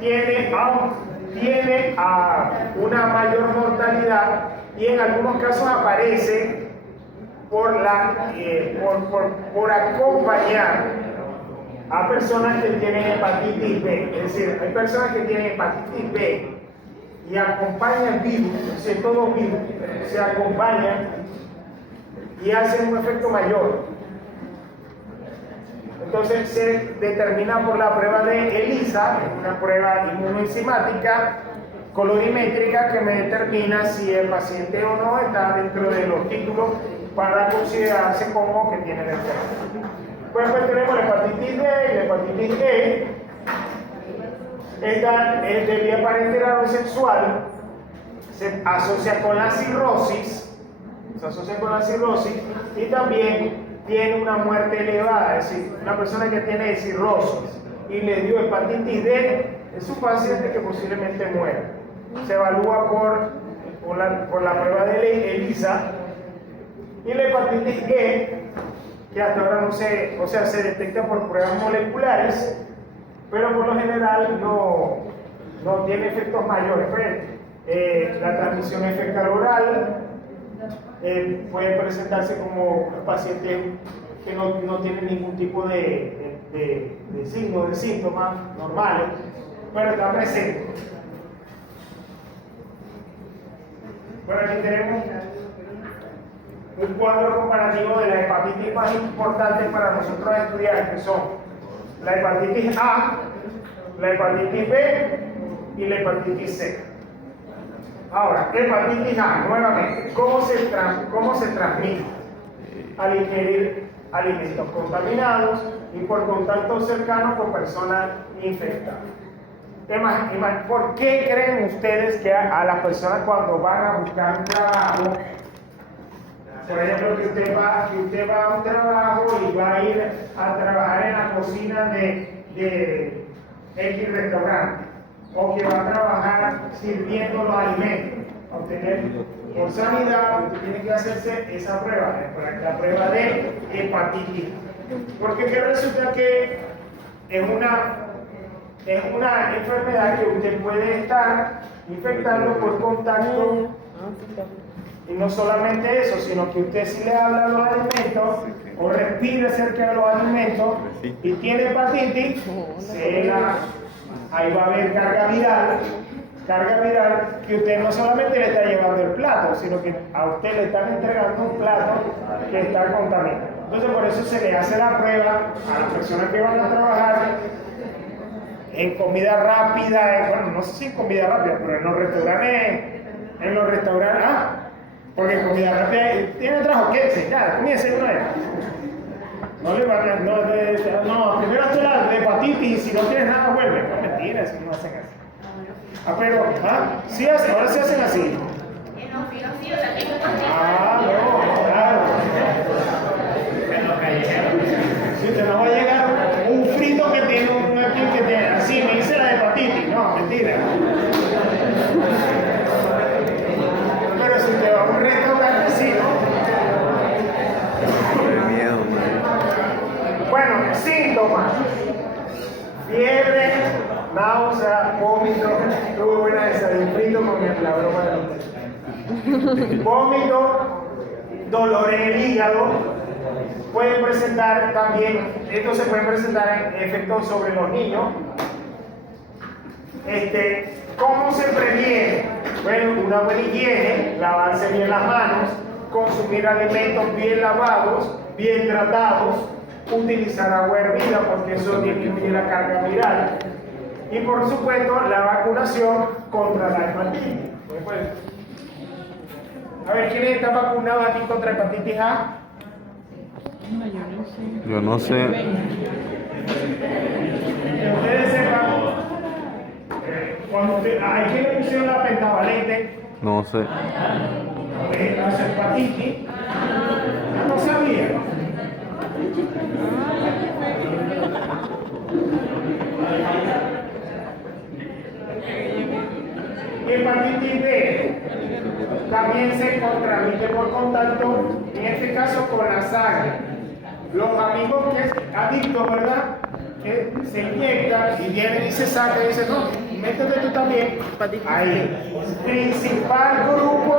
tiene una mayor mortalidad y en algunos casos aparece por acompañar a personas que tienen hepatitis B. Es decir, hay personas que tienen hepatitis B y acompañan el virus, es decir, todos virus se acompañan y hacen un efecto mayor. Entonces se determina por la prueba de ELISA, una prueba inmunoenzimática colorimétrica que me determina si el paciente o no está dentro de los títulos para considerarse como que tiene la enfermedad. Pues tenemos la hepatitis B y la hepatitis E. Esta es de vía parenteral sexual, se asocia con la cirrosis, y también tiene una muerte elevada, es decir, una persona que tiene cirrosis y le dio hepatitis D, es un paciente que posiblemente muera. Se evalúa por la prueba de ELISA, y la hepatitis E, que hasta ahora no se, o sea, se detecta por pruebas moleculares, pero por lo general no tiene efectos mayores. La transmisión es fecal oral, puede presentarse como pacientes que no tienen ningún tipo de signos, de síntomas normales, pero está presente. Bueno, aquí tenemos un cuadro comparativo de las hepatitis más importantes para nosotros estudiar, que son la hepatitis A, la hepatitis B y la hepatitis C. Ahora, hepatitis A, nuevamente, ¿cómo se transmite? Al ingerir alimentos contaminados y por contacto cercano con personas infectadas. ¿Por qué creen ustedes que a las personas cuando van a buscar un trabajo, por ejemplo, que usted va a un trabajo y va a ir a trabajar en la cocina de X restaurante, o que va a trabajar sirviendo los alimentos, a obtener por sanidad, usted tiene que hacerse esa prueba, la prueba de hepatitis? Porque ¿qué resulta? Que es una enfermedad que usted puede estar infectando por contacto. Y no solamente eso, sino que usted si le habla a los alimentos o respira cerca de los alimentos y tiene hepatitis, ahí va a haber carga viral que usted no solamente le está llevando el plato, sino que a usted le están entregando un plato que está contaminado. Entonces por eso se le hace la prueba a las personas que van a trabajar en comida rápida, bueno, no sé si en comida rápida, pero en los restaurantes, porque en comida rápida tiene trabajo, quédese, ya, comience una vez. No le van a, primero hazte la de hepatitis y si no tienes nada vuelve. No, mentira, eso no hacen así. Sí hacen, ahora se hacen así. No, Claro. Si usted no va a llegar un frito que tiene que tiene así, me dice la hepatitis, no, mentira. Pero si usted va a un restaurante, sí, ¿no? Qué miedo, Bueno, síntomas: fiebre, náusea, vómito. Tuve buena esa de frito con la broma de los vómito, dolor en el hígado. Pueden presentar también, esto se puede presentar en efectos sobre los niños. ¿Cómo se previene? Bueno, una buena higiene, lavarse bien las manos, consumir alimentos bien lavados, bien tratados, utilizar agua hervida porque eso disminuye la carga viral. Y por supuesto, la vacunación contra la hepatitis. A ver, ¿quién está vacunado aquí contra hepatitis A? Yo no sé. Ustedes sepan, ¿a quién le pusieron la pentavalente? No sé. La hepatitis. No sabía. Y hepatitis B también se transmite por contacto, en este caso con la sangre. Los amigos que es adicto, ¿verdad? Que se inyectan y vienen y se sacan y dicen, no, métete tú también. Ahí. Principal grupo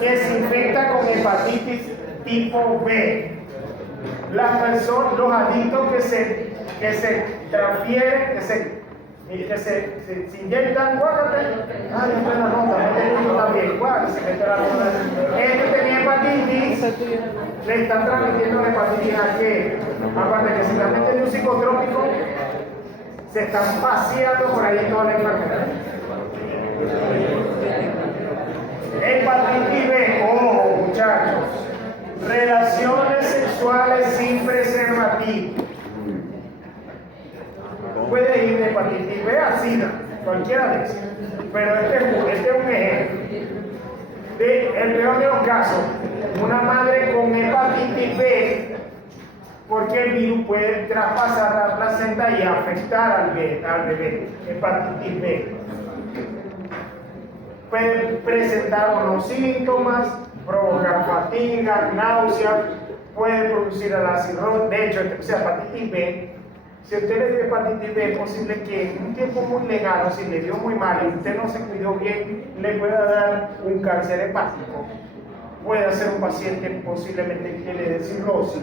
que se infecta con hepatitis tipo B. Las personas, los adictos que se transfieren, que se inyectan, guárdate. Ay, yo tengo la nota, métete tú también, guárdate, se mete la nota. Este tenía hepatitis, le están transmitiendo la hepatitis a que, aparte que se transmite de un psicotrópico, se están paseando por ahí toda la enfermedad. Hepatitis B, muchachos. Relaciones sexuales sin preservativo. Puede ir de hepatitis B a SIDA, cualquiera de esos. Pero este es un ejemplo. El peor de los casos, una madre con hepatitis B, porque el virus puede traspasar la placenta y afectar al bebé. Hepatitis B. Puede presentar unos síntomas, provocar fatiga, náuseas, puede producir la cirrosis. De hecho, hepatitis B, si usted le dio hepatitis B, es posible que en un tiempo muy lejano, si le dio muy mal y usted no se cuidó bien, le pueda dar un cáncer hepático. Puede ser un paciente posiblemente que le dé cirrosis.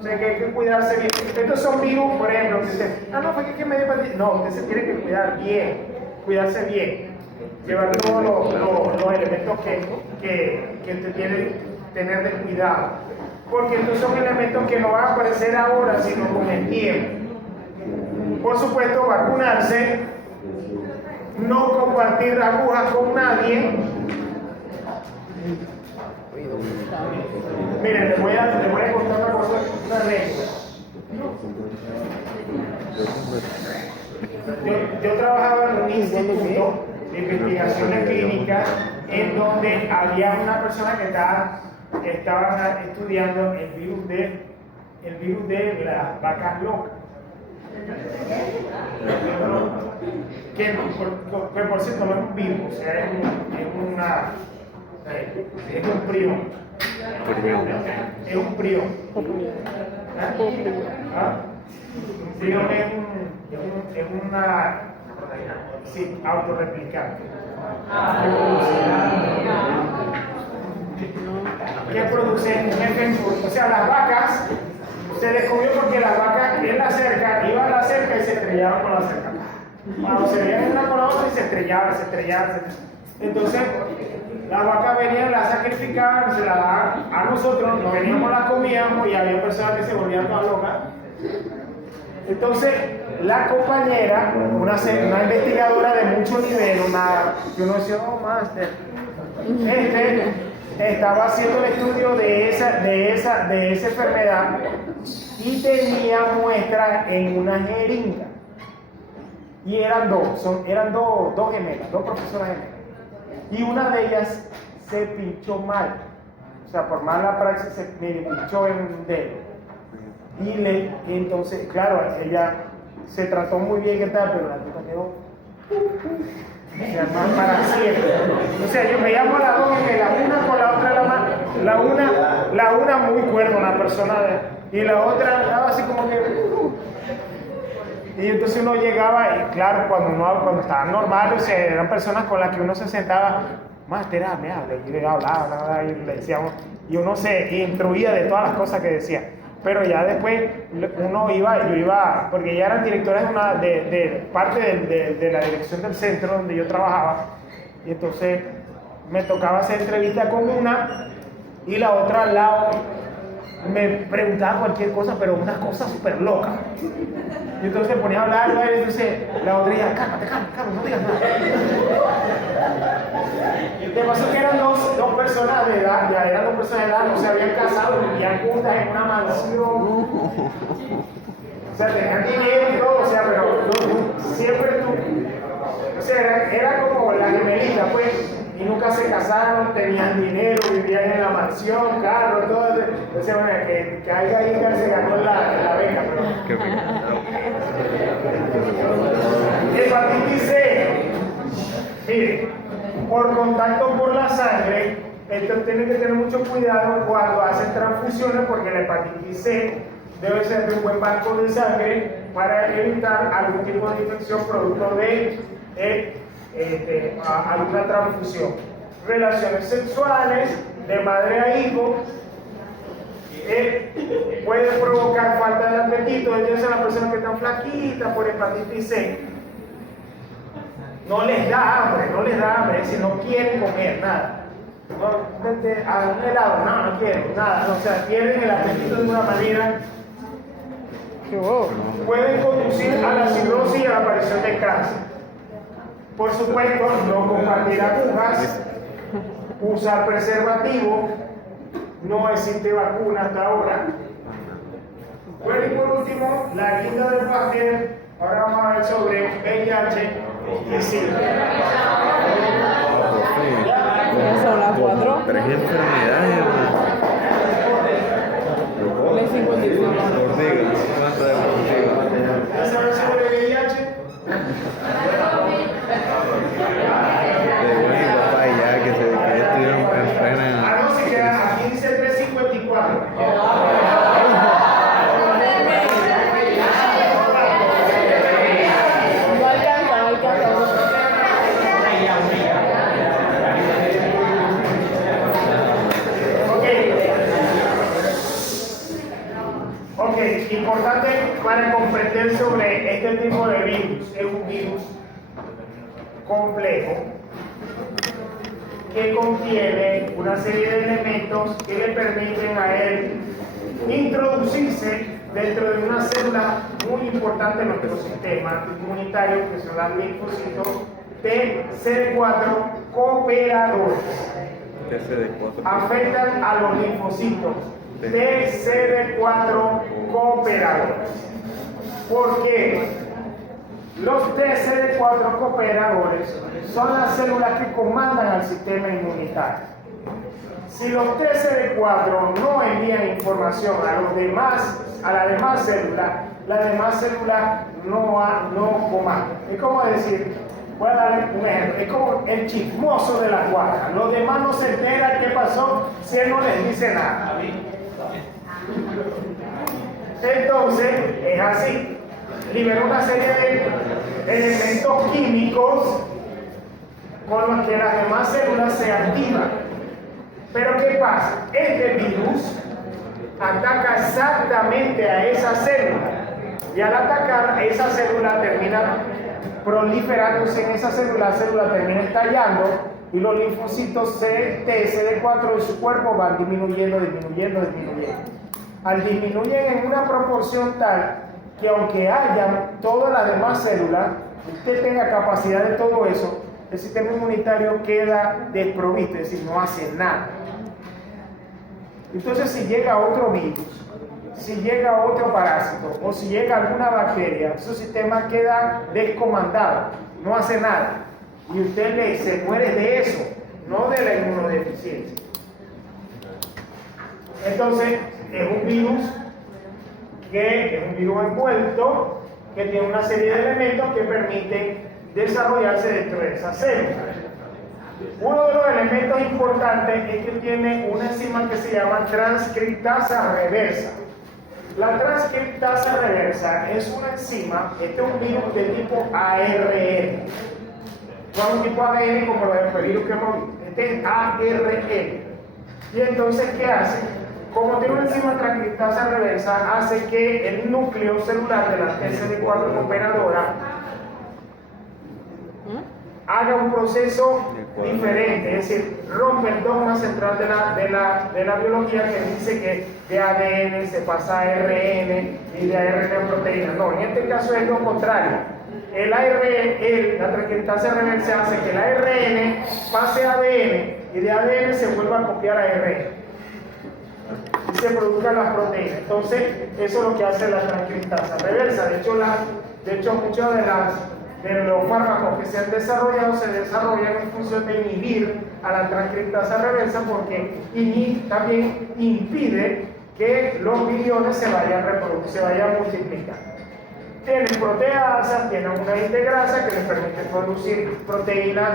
O sea que hay que cuidarse bien. Estos son virus, por ejemplo, que usted, no, fue que me dio hepatitis. No, usted se tiene que cuidar bien, cuidarse bien. Llevar todos los elementos que usted tiene que tener de cuidado. Porque estos son elementos que no van a aparecer ahora, sino con el tiempo. Por supuesto, vacunarse, no compartir agujas con nadie. Miren, les voy a contar una cosa, una regla. Yo trabajaba en un instituto de investigaciones clínicas en donde había una persona que estaba estudiando el virus de las vacas locas. Que por cierto no es un virus, o sea, es un prión. Es un prión. Prión es una autorreplicante. Que produce un efecto, o sea, las vacas se descubrió porque las vacas en la cerca iban a la cerca y se estrellaban con la cerca. Cuando se veían una con la otra y se estrellaban. Entonces, las vacas venían, las sacrificaban, se las daban a nosotros, nos veníamos, las comíamos y había personas que se volvían todas locas. Entonces, la compañera, una investigadora de mucho nivel, que uno decía, oh, máster, estaba haciendo el estudio de esa enfermedad y tenía muestras en una jeringa. Y eran dos gemelas, dos profesoras gemelas. Y una de ellas se pinchó mal. O sea, por mala praxis se pinchó en un dedo. Y entonces, claro, ella se trató muy bien y tal, pero la tipa quedó. O sea, más para siempre. O sea, yo me llamo a las dos gemelas, una con la otra la una muy cuerda, una persona y la otra estaba así como que. Y entonces uno llegaba y claro, cuando estaban normales, o sea, eran personas con las que uno se sentaba, máster, me habla, y le hablaba, y le decíamos, y uno se instruía de todas las cosas que decía. Pero ya después yo iba, porque ya eran directores de parte de la dirección del centro donde yo trabajaba, y entonces me tocaba hacer entrevista con una, y la otra al lado me preguntaba cualquier cosa, pero una cosa súper loca. Y entonces se ponía a hablar, y entonces la otra decía, cálmate, no digas nada. De paso que eran dos personas de edad, ya eran dos personas de edad, no se habían casado, vivían juntas en una mansión. O sea, tenían dinero y todo, o sea, pero siempre tú. O sea, era como la gemelita, pues, y nunca se casaron, tenían dinero, vivían en la mansión, carro, todo. O sea, bueno, que haya hija se ganó la beca, pero. Qué rico. Hepatitis C. Mire, por contacto por la sangre, entonces tienen que tener mucho cuidado cuando hacen transfusiones, porque la hepatitis C debe ser de un buen banco de sangre para evitar algún tipo de infección producto de alguna transfusión. Relaciones sexuales de madre a hijo puede provocar falta de apetito. Entonces las personas que están flaquitas por hepatitis C no les da hambre, si no quieren comer nada. A un helado, no quieren nada, o sea, pierden el apetito de una manera. Pueden conducir a la cirrosis y a la aparición de cáncer. Por supuesto, no compartir agujas, usar preservativo, no existe vacuna hasta ahora. Bueno, y por último, la guinda del pastel, ahora vamos a ver sobre VIH y SIDA. ¿Qué son las 4? 3 enfermedades, hermano. Las 55. Ortiga, ¿cuánto de Ortiga? ¿Quieres saber sobre VIH? De buen papá, ya que estuvieron en plena. Ah, no, se queda, aquí dice 354. No alcanza, no alcanza. Ok, importante para comprender sobre este tipo de virus. Es un virus complejo que contiene una serie de elementos que le permiten a él introducirse dentro de una célula muy importante en nuestro sistema inmunitario, que son los linfocitos TCD4 cooperadores. ¿Qué hace de 4? Afectan a los linfocitos TCD4 cooperadores. ¿Por qué? Los TCD4 cooperadores son las células que comandan al sistema inmunitario. Si los TCD4 no envían información a la demás célula, la demás célula no comanda. Es como decir, voy a darle un ejemplo, es como el chismoso de la cuadra. Los demás no se enteran qué pasó si él no les dice nada. Entonces, es así. Libera una serie de elementos químicos con los que las demás células se activan. Pero ¿qué pasa? Este virus ataca exactamente a esa célula. Y al atacar, esa célula termina proliferándose en esa célula, la célula termina estallando y los linfocitos TCD4 de su cuerpo van disminuyendo. Al disminuyen en una proporción tal que aunque haya todas las demás células, usted tenga capacidad de todo eso, el sistema inmunitario queda desprovisto, es decir, no hace nada. Entonces, si llega otro virus, si llega otro parásito o si llega alguna bacteria, su sistema queda descomandado, no hace nada. Y usted se muere de eso, no de la inmunodeficiencia. Entonces, es un virus envuelto que tiene una serie de elementos que permiten desarrollarse dentro de esa célula. Uno de los elementos importantes es que tiene una enzima que se llama transcriptasa reversa. La transcriptasa reversa es una enzima, este es un virus de tipo ARN. No es un tipo ADN como los virus que hemos visto, este es ARN. Y entonces, ¿qué hace? Como tiene una enzima transcriptasa reversa, hace que el núcleo celular de la TCD4 cooperadora haga un proceso diferente, es decir, rompe el dogma central de la biología que dice que de ADN se pasa a ARN y de ARN a proteína. No, en este caso es lo contrario. La transcriptasa reversa hace que el ARN pase a ADN y de ADN se vuelva a copiar a ARN y se produzcan las proteínas. Entonces, eso es lo que hace la transcriptasa reversa. De hecho muchos de los fármacos que se han desarrollado se desarrollan en función de inhibir a la transcriptasa reversa porque también impide que los viriones se vayan multiplicando. Tienen proteasas, tienen una integrasa que les permite producir proteínas,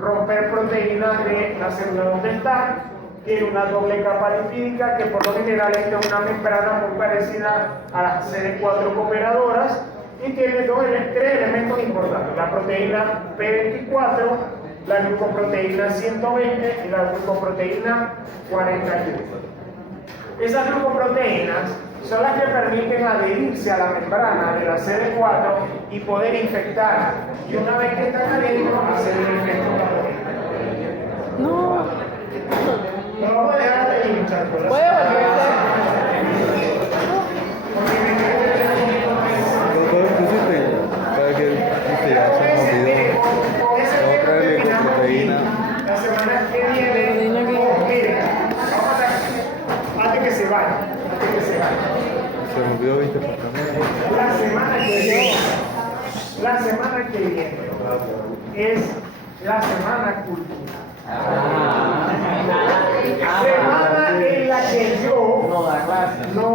romper proteínas de la célula donde están. Tiene una doble capa lipídica que por lo general es una membrana muy parecida a las CD4 cooperadoras y tiene tres elementos importantes: la proteína P24, la glucoproteína 120 y la glucoproteína 41. Esas glucoproteínas son las que permiten adherirse a la membrana de la CD4 y poder infectar. Y una vez que están adheridos, hacer el efecto patogénico. No. No vamos a dejar de ir, muchachos. Voy a volver. Para que ya se me olvidó. Vamos a traerle proteína. La semana que viene, miren, vamos a que viene es la semana cultural. Semana en la que yo no